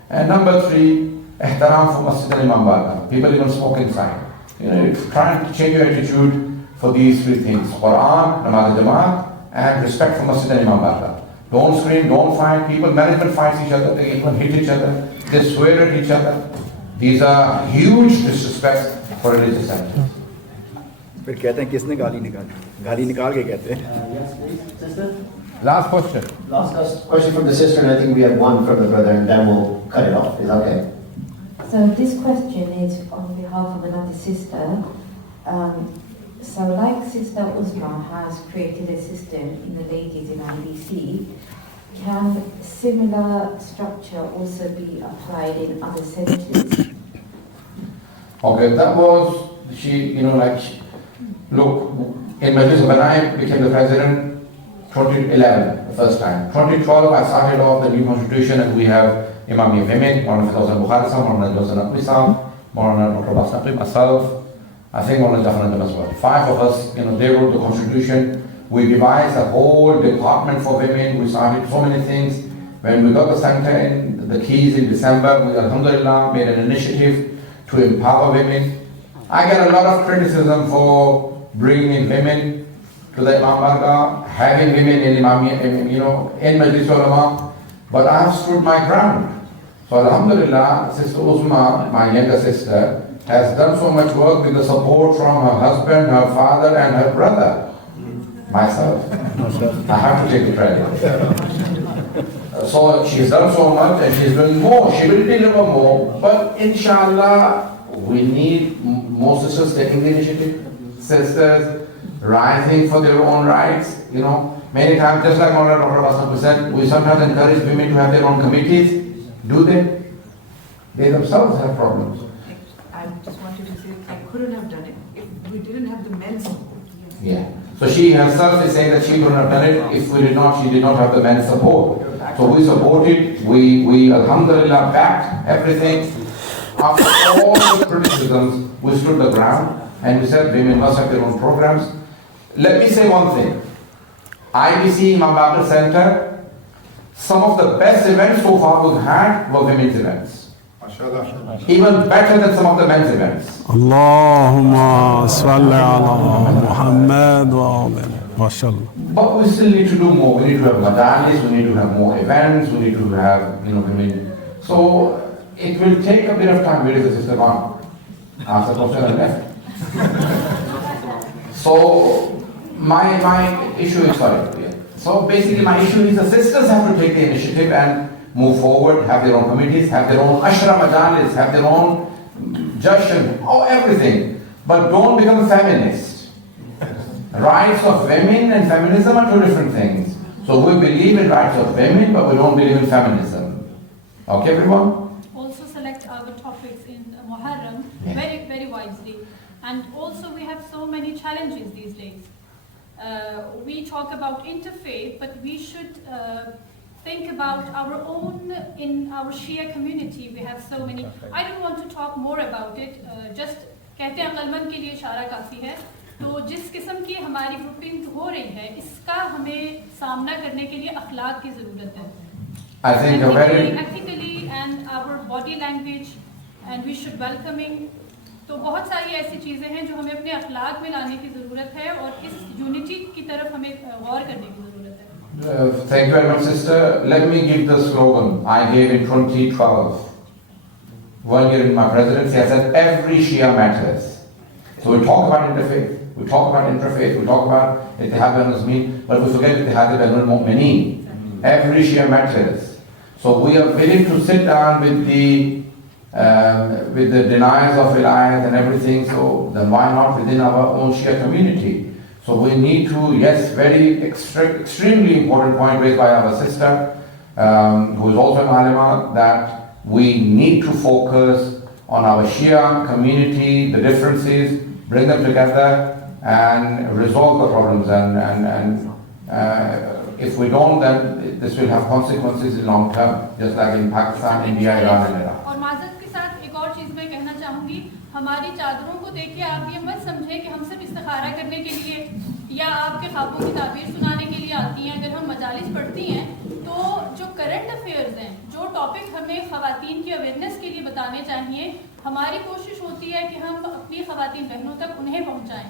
And number 3, ihtaram for masjid al-imam barga. People even smoke inside. Trying to change your attitude for these 3 things. Quran, namaz jama'at, and respect for masjid al-imam barga. Don't scream, don't fight. People, management fights each other, they even hit each other, they swear at each other. These are huge disrespects for religious centers. फिर कहते हैं किसने गाली निकाली गाली निकाल के कहते हैं Yes, please, sister. Last question. Last question from the sister, and I think we have one from the brother, and then we'll cut it off. Is that okay? So this question is on behalf of another sister. So like Sister Uzma has created a system in the ladies in IBC, can similar structure also be applied in other centers? Okay, that was, look, in Majlis, when I became the president, 2011, the first time. 2012, I started off the new constitution, and we have Imamiyya women, Maulana Fawzan Bukhari Sahib, Maulana Jawzan Aqli Sahib, Maulana Dr. Abbas Naqvi, myself, I think Maulana Jafar Najam as well. 5 of us, they wrote the constitution. We devised a whole department for women. We started so many things. When we got the center in, the keys in December, we alhamdulillah made an initiative to empower women. I get a lot of criticism for bringing in women to the Imam Barga, having women in in Majlis Ulama, but I have stood my ground. So alhamdulillah, Sister Uzma, my younger sister, has done so much work with the support from her husband, her father, and her brother. Myself. I have to take the credit. So she's done so much and she's doing more. She will deliver more. But inshallah, we need more sisters taking the initiative. Sisters rising for their own rights. Many times, just like Maulana Dr. Abbas said, we sometimes encourage women to have their own committees. Do they? They themselves have problems. I just wanted to say, I couldn't have done it if we didn't have the men's support. Yeah. So she herself is saying that she couldn't have done it if she did not have the men's support. So we supported, we alhamdulillah backed everything. After all the criticisms, we stood the ground and we said women must have their own programs. Let me say one thing. IBC Imam Bakr Center, some of the best events so far we've had were women's events. Even better than some of the men's events. Allahumma salli ala Muhammad wa amin. MashaAllah. But we still need to do more. We need to have Majlis, we need to have more events, we need to have, women. So it will take a bit of time. Where is the sister gone? After Prophet left. So my issue is, so basically my issue is the sisters have to take the initiative and move forward, have their own committees, have their own ashra majalis, have their own jashan, everything. But don't become feminist. Rights of women and feminism are 2 different things. So we believe in rights of women, but we don't believe in feminism. Okay, everyone? Also select our topics in Muharram very, very wisely. And also we have so many challenges these days. We talk about interfaith, but we should think about our own, in our Shia community, we have so many. I don't want to talk more about it, just कहते हैं अक्लमंद के लिए इशारा काफ़ी है. तो जिस किस्म की हमारी ग्रुपिंग हो रही है, इसका हमें सामना करने के लिए अखलाक की ज़रूरत है. I think ethically and our body language, and we should welcoming तो बहुत सारी ऐसी चीज़ें हैं जो हमें अपने अखलाक में लाने की ज़रूरत है और इस यूनिटी की तरफ हमें गौर करने की ज़रूरत है। Thank you very much, sister. Let me give the slogan I gave in 2012. 1 year in my presidency, I said every Shia matters. So we talk about interfaith, we talk about interfaith, we talk about Ittihad al-Muslimin, but we forget Ittihad al-Mu'mineen. Every Shia matters. So we are willing to sit down with the deniers of wilayat and everything, so then why not within our own Shia community? So we need to, yes, very extremely important point raised by our sister, who is also an alima, that we need to focus on our Shia community, the differences, bring them together and resolve the problems. And if we don't, then this will have consequences in long term, just like in Pakistan, India, Iran and Iraq. और माज़रत के साथ एक और चीज़ मैं कहना चाहूँगी, हमारी चादरों को देख के आप ये मत समझें कि हम सिर्फ इस्तिखारा करने के लिए या आपके ख्वाबों की ताबीर सुनाने के लिए आती हैं। अगर हम मजालिस पढ़ती हैं तो जो करंट अफेयर्स हैं, जो टॉपिक हमें ख़वातीन की अवेयरनेस के लिए बताने चाहिए, हमारी कोशिश होती है कि हम अपनी ख़वातीन बहनों तक उन्हें पहुँचाएँ।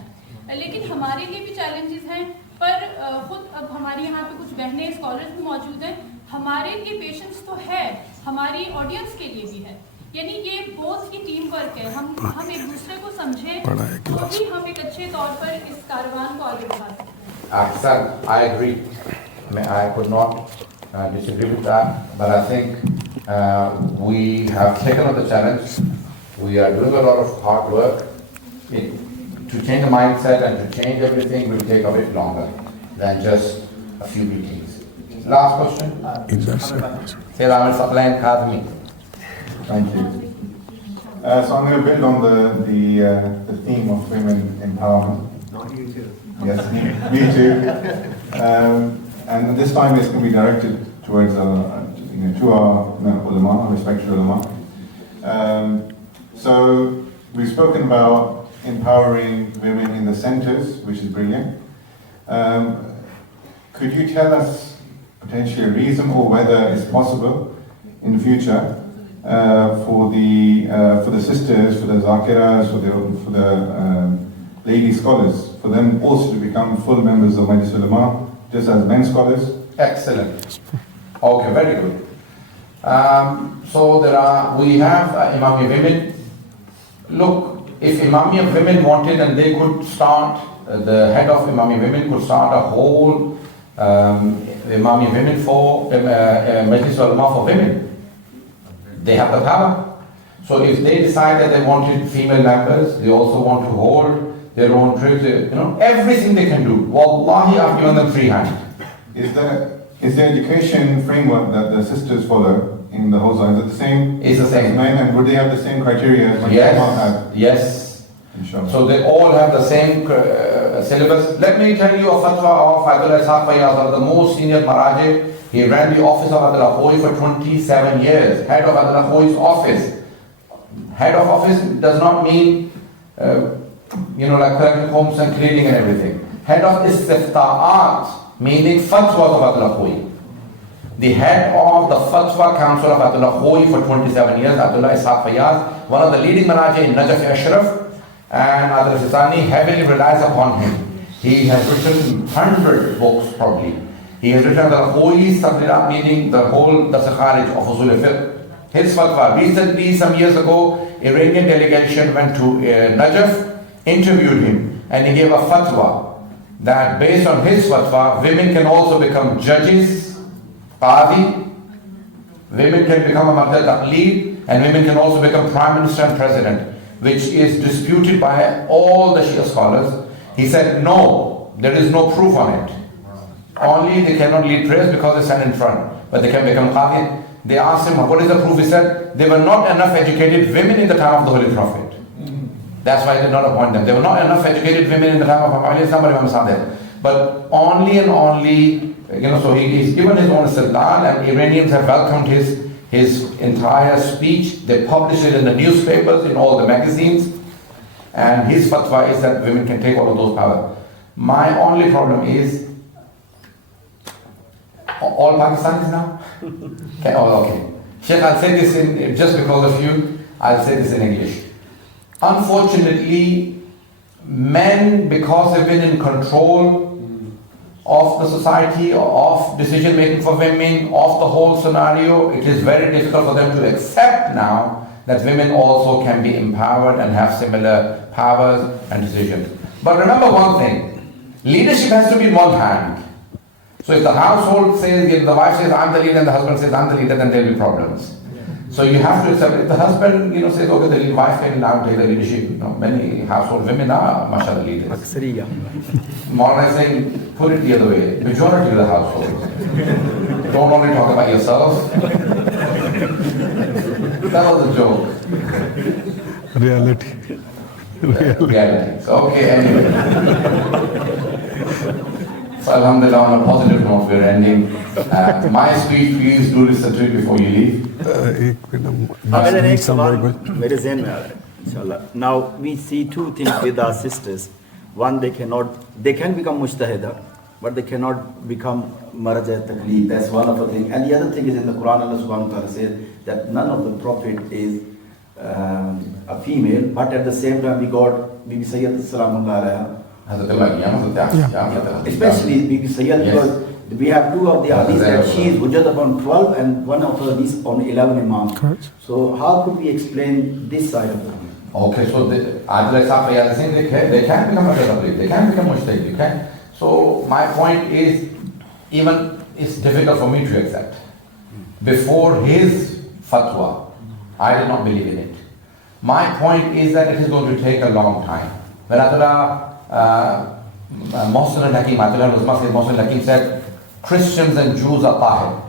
लेकिन हमारे लिए भी चैलेंजेस हैं, पर ख़ुद अब हमारी यहाँ पे कुछ बहनें स्कॉलर्स भी मौजूद हैं, हमारे लिए पेशेंस तो है, हमारी ऑडियंस के लिए भी है। यानी ये बोथ की टीम वर्क है, हम एक दूसरे को समझें तभी हम एक अच्छे तौर पर इस कारवान को आगे बढ़ा सकते हैं। I agree. I could not disagree with that, but I think we have taken on the challenge. We are doing a lot of hard work. To change the mindset and to change everything will take a bit longer than just a few meetings. Last question. Sayyid Ahmed Saqlain Kazmi. Thank you. So I'm going to build on the theme of women empowerment. Not you too. Yes, me too. And this time it's going to be directed towards to our ulama, respected ulama. So we've spoken about empowering women in the centers, which is brilliant. Could you tell us potentially a reason or whether it's possible in the future for the sisters, for the zakiras, for the lady scholars, for them also to become full members of Majlis Ulama, just as men scholars? Excellent. Okay, very good. So we have Imami women. Look, if Imami women wanted and they could start, the head of Imami women could start a whole Imami women for Majlis Ulama for women. They have the power. So if they decide that they wanted female members, they also want to hold their own trips, everything they can do. Wallahi, I've given them free hand. Is the education framework that the sisters follow in the Hawza, is it the same? It's the same. As men, and would they have the same criteria as Yes. Yes. Inshallah. So they all have the same syllabus. Let me tell you a fatwa of Ayatollah Ishaq Fayyaz, the most senior Maraji. He ran the office of Ayatollah Khoi for 27 years. Head of Ayatollah Khoi's office. Head of office does not mean, like collecting homes and cleaning and everything. Head of istifta'at, meaning fatwas of Ayatollah Khoi. The head of the Fatwa Council of Ayatollah Khoi for 27 years, Ayatollah Ishaq Fayyaz, one of the leading Maraji in Najaf Ashraf, and Ayatollah Sistani heavily relies upon him. He has written 100 books probably. He has written the Khoi's Sadrirat, meaning the whole Dars Kharij of Usul Fiqh. His fatwa. Recently, some years ago, Iranian delegation went to Najaf, interviewed him, and he gave a fatwa that based on his fatwa, women can also become judges, qadi, women can become a Maqdad Taqleed, and women can also become prime minister and president, which is disputed by all the Shia scholars. He said, no, there is no proof on it. Only they cannot lead prayers because they stand in front, but they can become qadi. They asked him, what is the proof? He said, there were not enough educated women in the time of the Holy Prophet. That's why I did not appoint them. There were not enough educated women in the time of Imam Sadiq. But only and only, so he's given his own istidlal, and Iranians have welcomed his entire speech. They publish it in the newspapers, in all the magazines. And his fatwa is that women can take all of those powers. My only problem is, all Pakistanis now? Okay. Sheikh, I'll say this just because of you, I'll say this in English. Unfortunately, men, because they've been in control of the society, of decision making for women, of the whole scenario, it is very difficult for them to accept now that women also can be empowered and have similar powers and decisions. But remember one thing, leadership has to be in one hand. So if the household says, if the wife says, I'm the leader, and the husband says, I'm the leader, then there will be problems. So you have to accept, if the husband says, okay, the wife can now take the leadership. Many household women are, mashallah, leaders. Maulana is saying, put it the other way, majority of the household. Don't only talk about yourself. That was a joke. Reality. Reality. So, okay, anyway. So alhamdulillah, on a positive note, we're ending. My speech, please do listen to it before you leave. Now we see two things with our sisters. One, they can become mujtahida, but they cannot become maraja taqleed. That's one of the things. And the other thing is in the Quran, Allah subhanahu wa ta'ala says that none of the prophet is a female, but at the same time we got Bibi Sayyid Salamullah especially Bibi Sayyid, because we have two of the hadiths that she is hujjat upon 12 and one of her hadiths on 11 imams. Correct. So how could we explain this side of the hadith? Okay, so they can become a taqleed, they can become mujtahid, okay? So my point is, even it's difficult for me to accept. Before his fatwa, I did not believe in it. My point is that it is going to take a long time. When Mohsen al-Hakim, Mohsen al-Hakim said, Christians and Jews are tahir.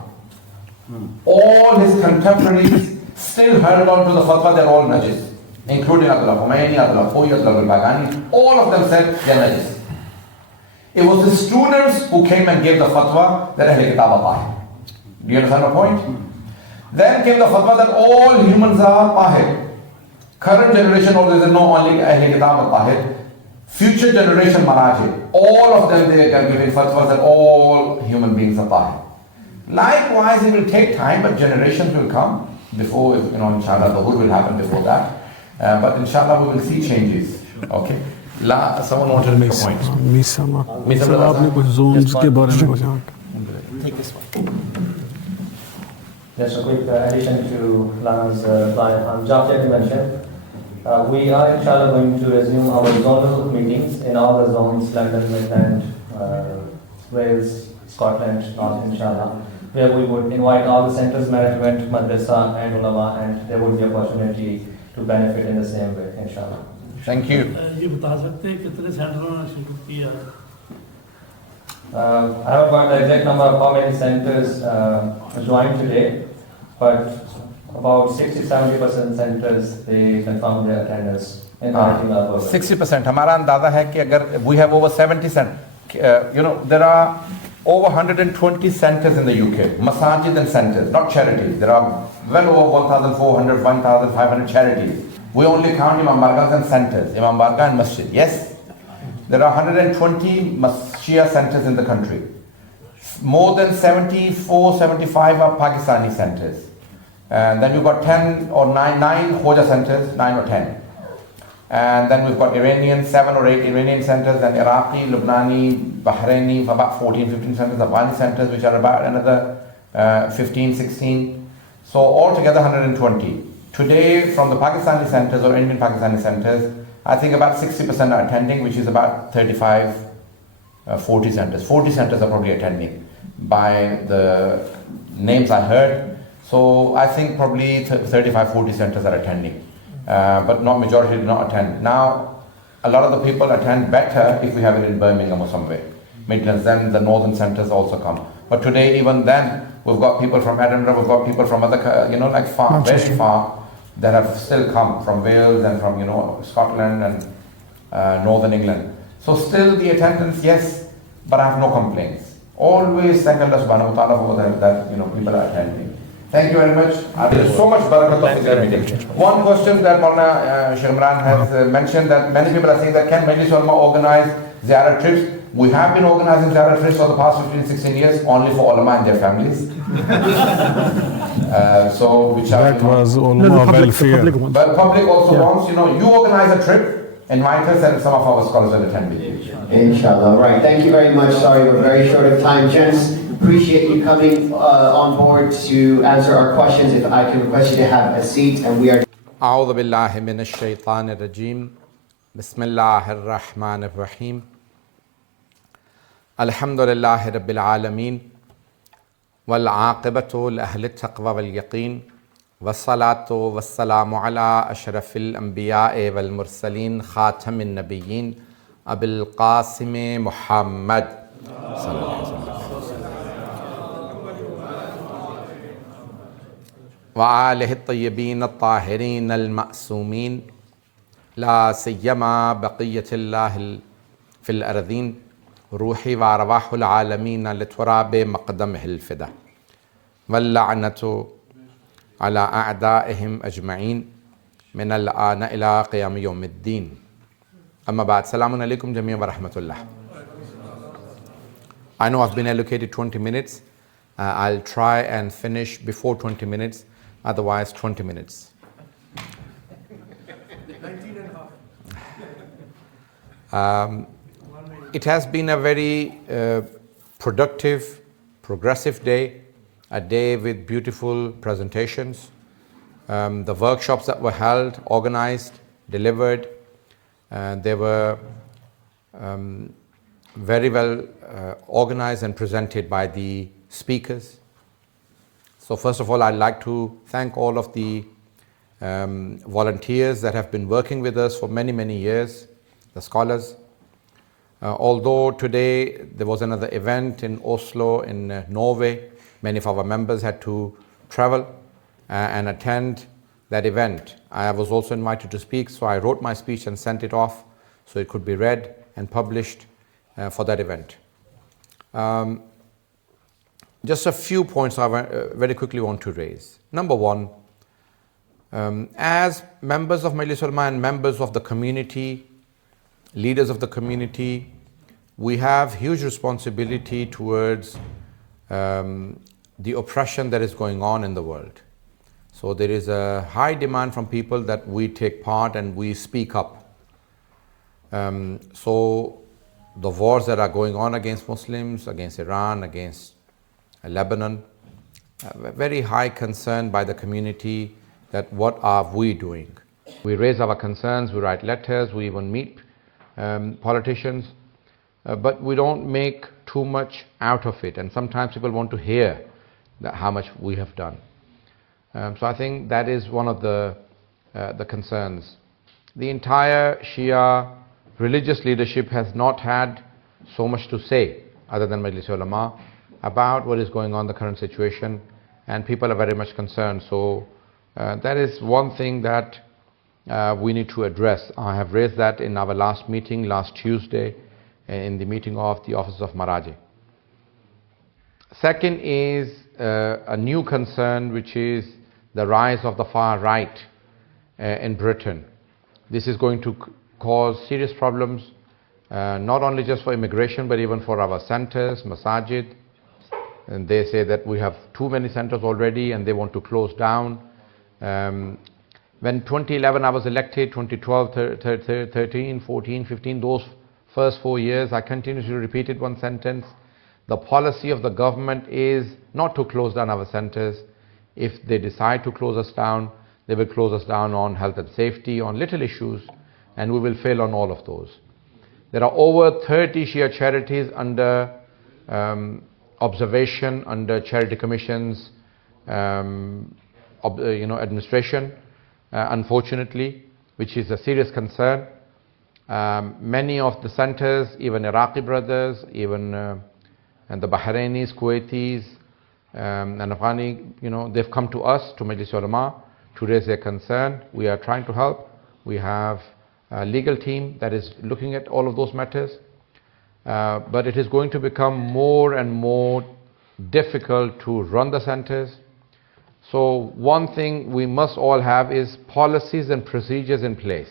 All his contemporaries still held on to the fatwa, they're all najis. Including Abdullah Khomeini, Abdullah Khoyi, Abdullah Bagani, all of them said they're najis. It was the students who came and gave the fatwa that Ahl Kitab are tahir. Do you understand my point? Then came the fatwa that all humans are tahir. Current generation always know only Ahl Kitab are tahir. Future generation Maraji, all of them they are giving fatwas that all human beings are tahir. Likewise, it will take time, but generations will come before, inshallah, the hood will happen before that. But inshallah, we will see changes. Okay. Someone wanted to make a point. Take this one. Just a quick addition to Lana's reply on Jafaria Convention. We are inshallah going to resume our zonal meetings in all the zones, London, Midland, Wales, Scotland, North, inshallah, where we would invite all the centers, management, madrasa and ulama, and there would be opportunity to benefit in the same way, inshallah. Thank you. I haven't got the exact number of how many centers joined today, but about 60-70% centers they confirm their attendance in our 60%. हमारा अंदाजा है कि अगर we have over 70 centers, there are over 120 centers in the UK, masajid and centers, not charities. There are well over 1,400, 1,500 charities. We only count Imam Bargas and centers, Imam Barga and Masjid. Yes, there are 120 Shia centers in the country. More than 74, 75 are Pakistani centers. And then we've got 10 or 9 Khoja centers, 9 or 10. And then we've got Iranian, 7 or 8 Iranian centers, and Iraqi, Lebanese, Bahraini, about 14, 15 centers, Afghani centers, which are about another 15, 16. So altogether 120. Today, from the Pakistani centers or Indian Pakistani centers, I think about 60% are attending, which is about 35, 40 centers. 40 centers are probably attending by the names I heard. So I think probably 35, 40 centers are attending. But not majority do not attend. Now, a lot of the people attend better if we have it in Birmingham or somewhere. Midlands, then the northern centers also come. But today, even then, we've got people from Edinburgh, we've got people from other, like far, very far, that have still come from Wales and from, Scotland and northern England. So still the attendance, yes, but I have no complaints. Always thank Allah subhanahu wa ta'ala for that, people are attending. Thank you very much. There's so much barakat of the meeting. One question that Maulana Sheikh Imran has mentioned, that many people are saying that can Majlis Ulama organize Ziyarah trips? We have been organizing Ziyarat trips for the past 15, 16 years only for ulama and their families. Which are, That was ulama welfare. But public also wants, you organize a trip, invite us, and some of our scholars will attend with you. Inshallah. Right. Thank you very much. Sorry, we're very short of time, gents. Appreciate you coming on board to answer our questions. If I can request you to have a seat, and we are. أعوذ بالله من الشيطان الرجيم بسم الله الرحمن الرحيم الحمد لله رب العالمين والعاقبة لأهل التقوى واليقين والصلاة والسلام على أشرف الأنبياء والمرسلين خاتم النبيين أبي القاسم محمد صلى الله عليه وسلم وآله الطيبين الطاهرين المأسومين لا سيما بقية الله في الأرضين روحي وأرواح العالمين لتراب مقدمه الفدا واللعنة على أعدائهم أجمعين من الآن إلى قيام يوم الدين أما بعد السلام عليكم جميعا ورحمة الله. I know I've been allocated 20 minutes. I'll try and finish before 20 minutes, otherwise 20 minutes. 19 and a half. It has been a very productive, progressive day, a day with beautiful presentations. The workshops that were held, organized, delivered, they were very well organized and presented by the speakers. So first of all, I'd like to thank all of the volunteers that have been working with us for many, many years, the scholars. Although today there was another event in Oslo in Norway, many of our members had to travel and attend that event. I was also invited to speak, so I wrote my speech and sent it off so it could be read and published for that event. Just a few points I very quickly want to raise. Number one, as members of Majlis Ulama and members of the community, leaders of the community, we have huge responsibility towards the oppression that is going on in the world. So there is a high demand from people that we take part and we speak up. So the wars that are going on against Muslims, against Iran, against Lebanon, very high concern by the community that what are we doing? We raise our concerns, we write letters, we even meet politicians, but we don't make too much out of it, and sometimes people want to hear how much we have done. So I think that is one of the concerns. The entire Shia religious leadership has not had so much to say other than Majlis Ulama about what is going on in the current situation, and people are very much concerned. So that is one thing that we need to address. I have raised that in our last meeting, last Tuesday, in the meeting of the Office of Maraji. Second is a new concern, which is the rise of the far right in Britain. This is going to cause serious problems, not only just for immigration, but even for our centers, masajid. And they say that we have too many centers already and they want to close down. When 2011 I was elected, 2012, 13, 14, 15, those first 4 years, I continuously repeated one sentence. The policy of the government is not to close down our centers. If they decide to close us down, they will close us down on health and safety, on little issues, and we will fail on all of those. There are over 30 Shia charities under observation, under charity commissions, administration, unfortunately, which is a serious concern. Many of the centers, even Iraqi brothers, even and the Bahrainis, Kuwaitis, and Afghani, they've come to us, to Majlis Ulama, to raise their concern. We are trying to help. We have a legal team that is looking at all of those matters. But it is going to become more and more difficult to run the centers. So one thing we must all have is policies and procedures in place.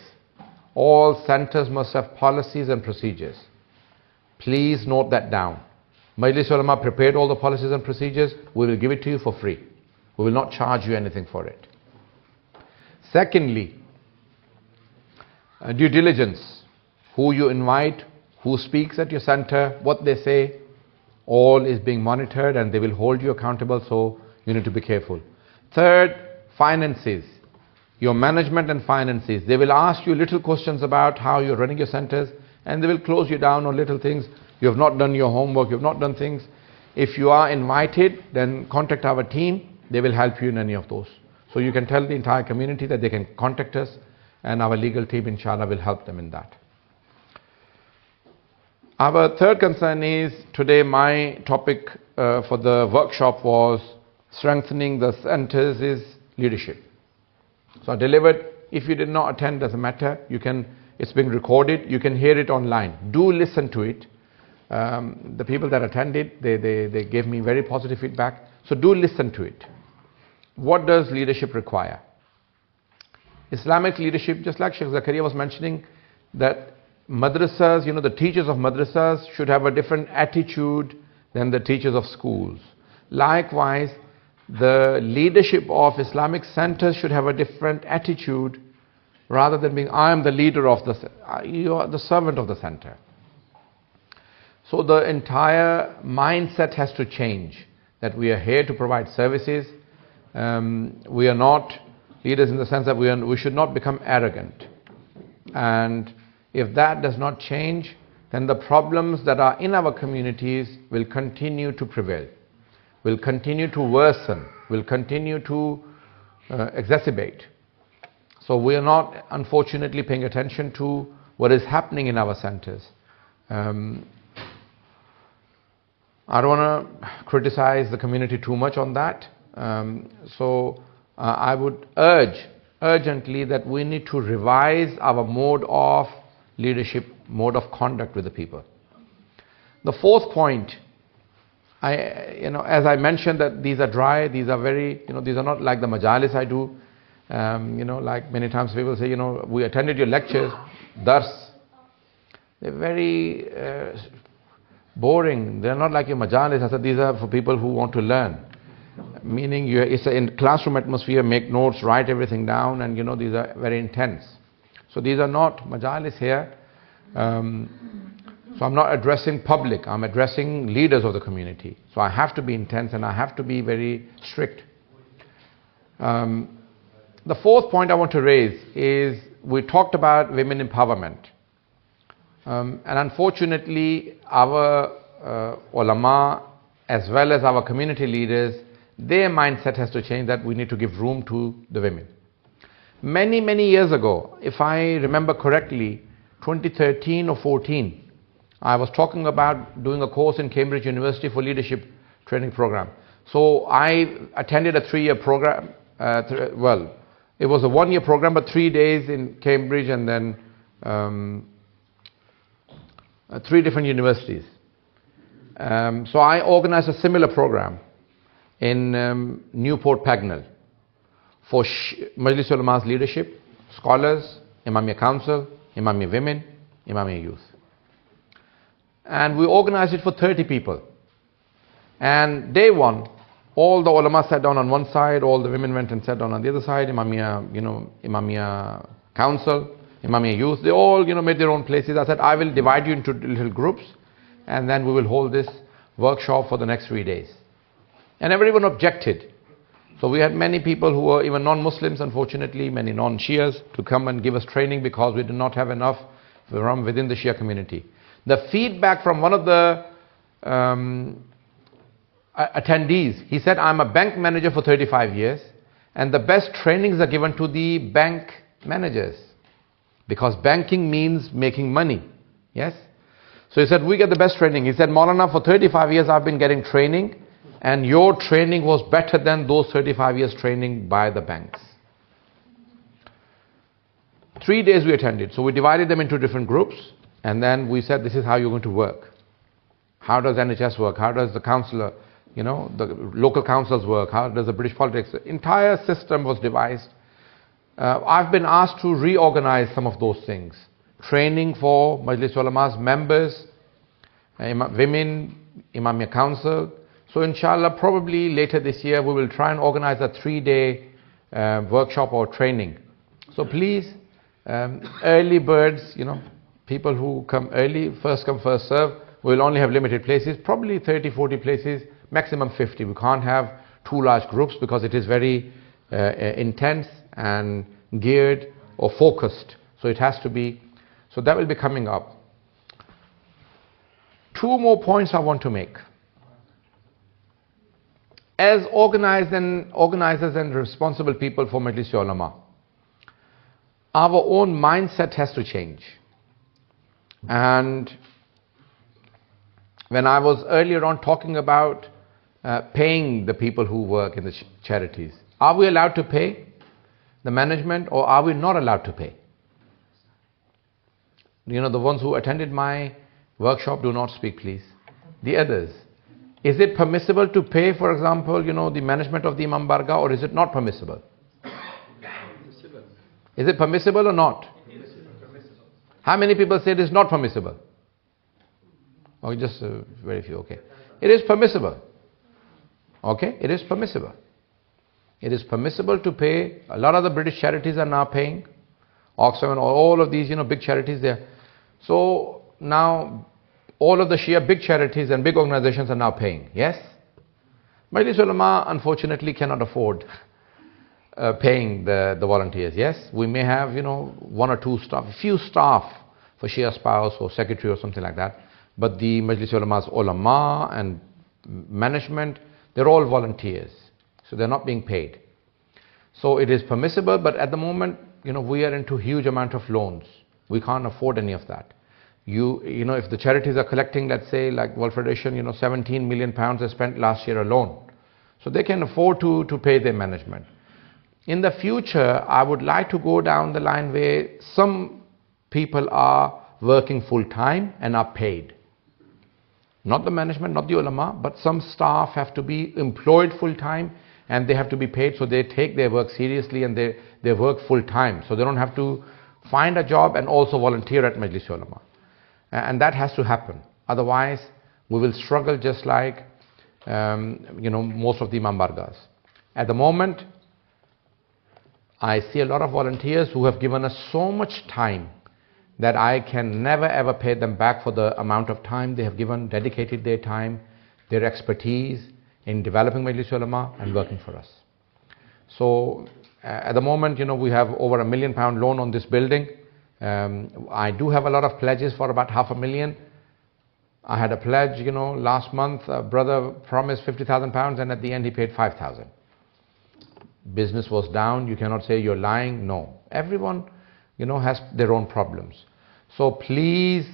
All centers must have policies and procedures. Please note that down. Majlis Ulama prepared all the policies and procedures. We will give it to you for free. We will not charge you anything for it. Secondly, due diligence. Who you invite, who speaks at your center, what they say, all is being monitored and they will hold you accountable, so you need to be careful. Third, finances. Your management and finances. They will ask you little questions about how you're running your centers and they will close you down on little things. You have not done your homework, you have not done things. If you are invited, then contact our team. They will help you in any of those. So you can tell the entire community that they can contact us and our legal team, inshallah, will help them in that. Our third concern is, today my topic for the workshop was strengthening the centers is leadership. So I delivered. If you did not attend, doesn't matter. It's being recorded. You can hear it online. Do listen to it. The people that attended, they gave me very positive feedback. So do listen to it. What does leadership require? Islamic leadership, just like Sheikh Zakaria was mentioning, that madrasas, the teachers of madrasas should have a different attitude than the teachers of schools. Likewise, the leadership of Islamic centers should have a different attitude, rather than being, I am the leader of you are the servant of the center. So the entire mindset has to change, that we are here to provide services. We are not leaders in the sense that we should not become arrogant. And if that does not change, then the problems that are in our communities will continue to prevail, will continue to worsen, will continue to exacerbate. So we are not, unfortunately, paying attention to what is happening in our centers. I don't want to criticize the community too much on that. I would urge urgently that we need to revise our mode of leadership, mode of conduct with the people. The fourth point, as I mentioned, that these are dry, these are very, these are not like the majalis I do. Like many times people say, we attended your lectures, dars. They're very boring. They're not like your majalis. I said these are for people who want to learn. Meaning it's in classroom atmosphere, make notes, write everything down, and these are very intense. So these are not majalis here. So I'm not addressing public, I'm addressing leaders of the community. So I have to be intense and I have to be very strict. The fourth point I want to raise is, we talked about women empowerment. And unfortunately, our ulama, as well as our community leaders, their mindset has to change, that we need to give room to the women. Many, many years ago, if I remember correctly, 2013 or 14, I was talking about doing a course in Cambridge University for leadership training program. So I attended a 3-year program. It was a 1-year program, but 3 days in Cambridge and then 3 different universities. So I organized a similar program in Newport Pagnell for Majlis Ulama's leadership, scholars, Imamia Council, Imamia Women, Imamia Youth. And we organized it for 30 people. And day one, all the ulama sat down on one side, all the women went and sat down on the other side, Imamia Council, Imamia Youth, they all made their own places. I said, I will divide you into little groups and then we will hold this workshop for the next 3 days. And everyone objected. So we had many people who were even non-Muslims, unfortunately, many non-Shias, to come and give us training because we did not have enough from within the Shia community. The feedback from one of the attendees, he said, I'm a bank manager for 35 years and the best trainings are given to the bank managers because banking means making money. Yes? So he said, we get the best training. He said, Maulana, for 35 years I've been getting training and your training was better than those 35 years training by the banks. 3 days we attended. So we divided them into different groups and then we said, this is how you're going to work. How does NHS work? How does the councillor, the local councils work? How does the British politics? The entire system was devised. I've been asked to reorganize some of those things. Training for Majlis Ulama's members, women, Imamia Council. So inshallah, probably later this year, we will try and organize a 3-day workshop or training. So please, early birds, people who come early, first come, first serve, we'll only have limited places, probably 30, 40 places, maximum 50. We can't have 2 large groups because it is very intense and geared or focused. So it has to be, so that will be coming up. 2 more points I want to make. As organizers and responsible people for Majlis Ulama, our own mindset has to change. And when I was earlier on talking about paying the people who work in the charities, are we allowed to pay the management or are we not allowed to pay? The ones who attended my workshop, do not speak please. The others, is it permissible to pay, for example, the management of the Imam Bargah, or is it not permissible? Is it permissible or not? How many people say it is not permissible? Oh, just very few, okay. It is permissible. Okay, it is permissible. It is permissible to pay. A lot of the British charities are now paying. Oxfam and all of these, big charities there. So now all of the Shia big charities and big organizations are now paying, yes? Majlis Ulama unfortunately cannot afford paying the volunteers, yes? We may have, 1 or 2 staff, a few staff for Shia spouse or secretary or something like that. But the Majlis Ulama's ulama and management, they're all volunteers. So they're not being paid. So it is permissible, but at the moment, we are into huge amount of loans. We can't afford any of that. If the charities are collecting, let's say, like World Federation, 17 million pounds they spent last year alone. So they can afford to pay their management. In the future, I would like to go down the line where some people are working full time and are paid. Not the management, not the ulama, but some staff have to be employed full time and they have to be paid, so they take their work seriously and they work full time. So they don't have to find a job and also volunteer at Majlis Ulama. And that has to happen. Otherwise, we will struggle just like most of the Imam Bargahs. At the moment, I see a lot of volunteers who have given us so much time that I can never ever pay them back for the amount of time they have given, dedicated their time, their expertise in developing Majlis Ulama and working for us. So at the moment, we have over £1 million loan on this building. I do have a lot of pledges for about £500,000. I had a pledge, last month, a brother promised £50,000 and at the end he paid 5,000. Business was down. You cannot say you're lying. No. Everyone, has their own problems. So please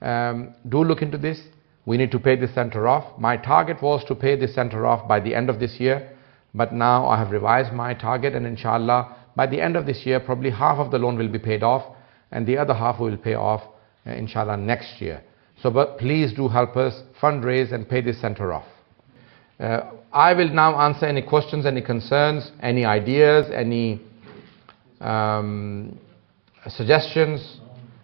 do look into this. We need to pay this center off. My target was to pay this center off by the end of this year, but now I have revised my target, and inshallah by the end of this year probably half of the loan will be paid off and the other half we will pay off inshallah next year. So but please do help us fundraise and pay this center off. I will now answer any questions, any concerns, any ideas, any suggestions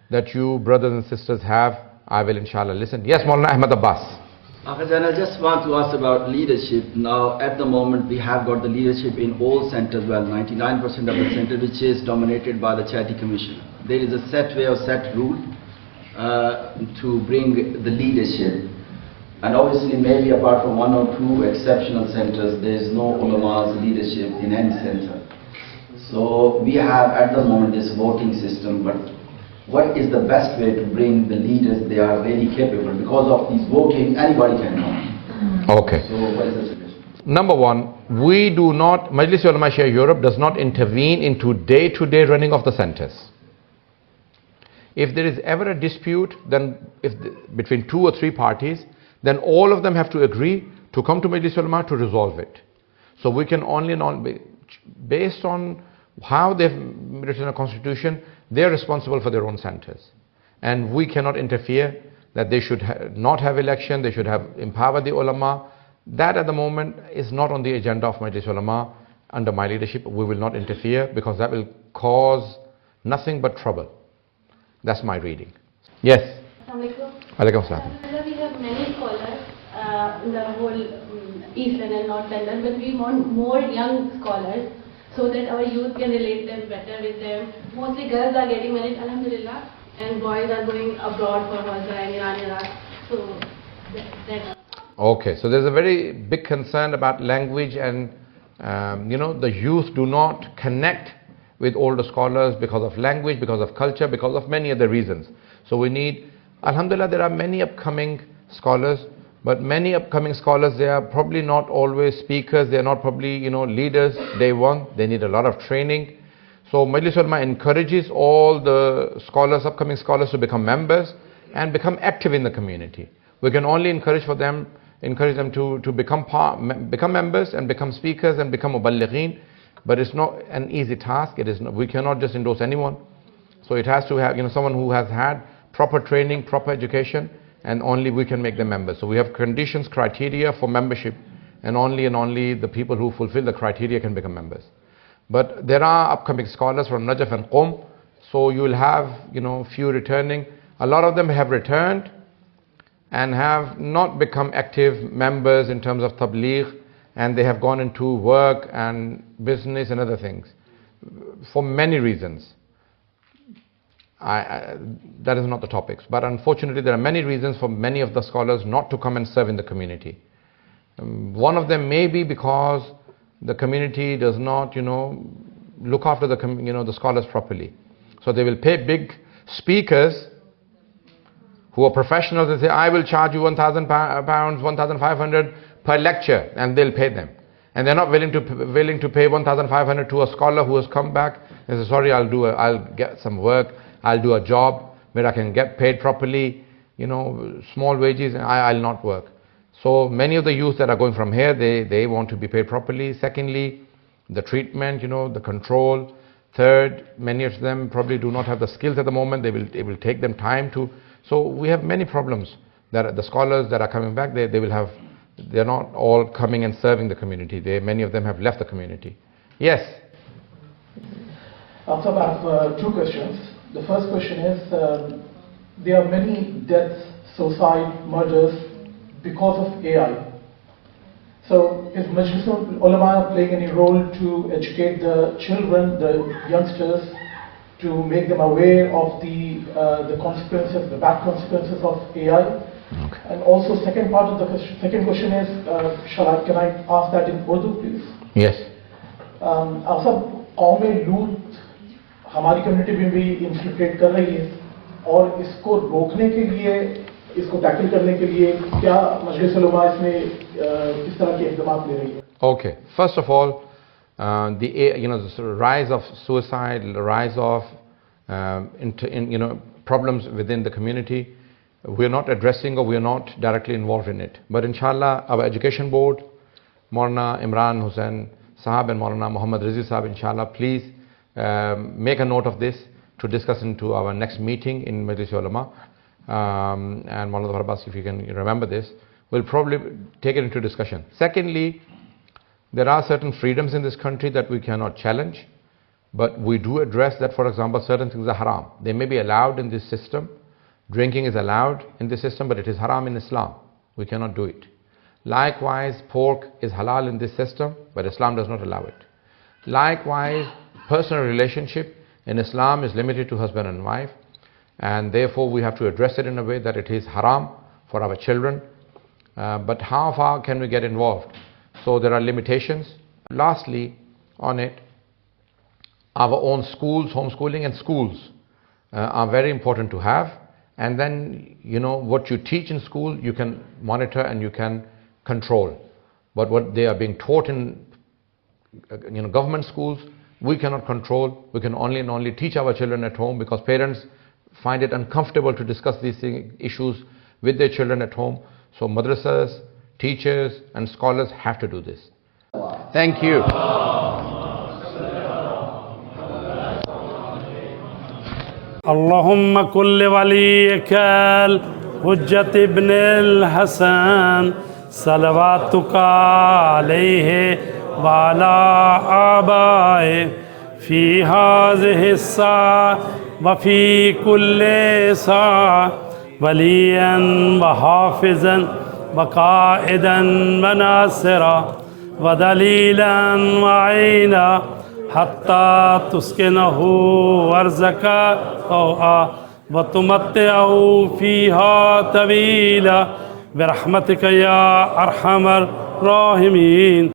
that you brothers and sisters have. I will inshallah listen. Yes, Maulana Ahmad Abbas. I just want to ask about leadership. Now, at the moment, we have got the leadership in all centers, well, 99% of the center, which is dominated by the Charity Commission. There is a set way or set rule to bring the leadership. And obviously, maybe apart from 1 or 2 exceptional centers, there is no ulama's leadership in any center. So we have at the moment this voting system, but what is the best way to bring the leaders? They are very capable. Because of this voting, anybody can come. Okay. So what is the suggestion? Number one, we do not, Majlis Ulama Shia Europe does not intervene into day-to-day running of the centers. If there is ever a dispute, then between 2 or 3 parties, then all of them have to agree to come to Majlis Ulama to resolve it. So we can only based on how they've written a constitution, they're responsible for their own centers. And we cannot interfere that they should not have election, they should have empower the ulama. That at the moment is not on the agenda of Majlis Ulama. Under my leadership, we will not interfere because that will cause nothing but trouble. That's my reading. Yes. Assalamualaikum. Alaikum salam. We have have many scholars in the whole East and North London, but we want more young scholars so that our youth can relate them better with them. Mostly girls are getting married, alhamdulillah, and boys are going abroad for Hajj in Iran, Iraq. So that. Okay, so there's a very big concern about language, and the youth do not connect with older scholars because of language, because of culture, because of many other reasons. So we need, alhamdulillah, there are many upcoming scholars, but many upcoming scholars, they are probably not always speakers, they are not probably, leaders day one. They need a lot of training. So Majlis Ulama encourages all the scholars, upcoming scholars, to become members and become active in the community. We can only encourage them to become members and become speakers and become muballighin, but it's not an easy task. We cannot just endorse anyone. So it has to have someone who has had proper training, proper education, and only we can make them members. So we have conditions, criteria for membership, and only the people who fulfill the criteria can become members. But there are upcoming scholars from Najaf and Qom, so you will have few returning. A lot of them have returned and have not become active members in terms of tabligh, and they have gone into work and business and other things for many reasons. That is not the topics, but unfortunately there are many reasons for many of the scholars not to come and serve in the community. One of them may be because the community does not look after the scholars properly. So they will pay big speakers who are professionals and say, I will charge you £1,000, 1,500 per lecture, and they'll pay them. And they're not willing to pay 1,500 to a scholar who has come back and say, sorry, I'll get some work, I'll do a job where I can get paid properly, small wages, and I'll not work. So many of the youth that are going from here, they want to be paid properly. Secondly, the treatment, the control. Third, many of them probably do not have the skills at the moment. It will take them time to. So we have many problems that the scholars that are coming back, they're not all coming and serving the community. Many of them have left the community. Yes? Also, I have two questions. The first question is, there are many deaths, suicide, murders because of AI. So is Majlis Ulama playing any role to educate the children, the youngsters, to make them aware of the consequences, the bad consequences of AI? Okay. And also, second part of the second question is, can I ask that in Urdu, please? Yes. Also, कौम लूट हमारी community में भी inflict कर रही है, और इसको रोकने के लिए, इसको टैकल करने के लिए क्या मजलिस उलमा इसमें किस तरह के इक़दाम ले रही है? Okay. First of all, the rise of suicide, the rise of problems within the community, we are not addressing, or we are not directly involved in it. But inshallah, our education board, Maulana Imran Hussain Sahab and Maulana Muhammad Rizi Sahab, inshallah, please make a note of this to discuss into our next meeting in Majlis Ulama. And Maulana Abbas, if you can remember this, we'll probably take it into discussion. Secondly, there are certain freedoms in this country that we cannot challenge, but we do address that, for example, certain things are haram. They may be allowed in this system. Drinking is allowed in this system, but it is haram in Islam. We cannot do it. Likewise, pork is halal in this system, but Islam does not allow it. Likewise, personal relationship in Islam is limited to husband and wife, and therefore we have to address it in a way that it is haram for our children. But how far can we get involved? So there are limitations. Lastly, on it, our own schools, homeschooling and schools are very important to have. And then, what you teach in school, you can monitor and you can control. But what they are being taught in government schools, we cannot control. We can only teach our children at home, because parents find it uncomfortable to discuss these issues with their children at home. So madrasas, teachers and scholars have to do this. Thank you. اللهم كل وليك الحجة ابن الحسن صلواتك عليه وعلى آبائه في هذه الساعة وفي كل ساعة وليا وحافظا وقائدا وناصرا ودليلا وعينا حتى تسكنه أرزقا طوعا وتمتعه فيها طويلا برحمتك يا أرحم الراحمين.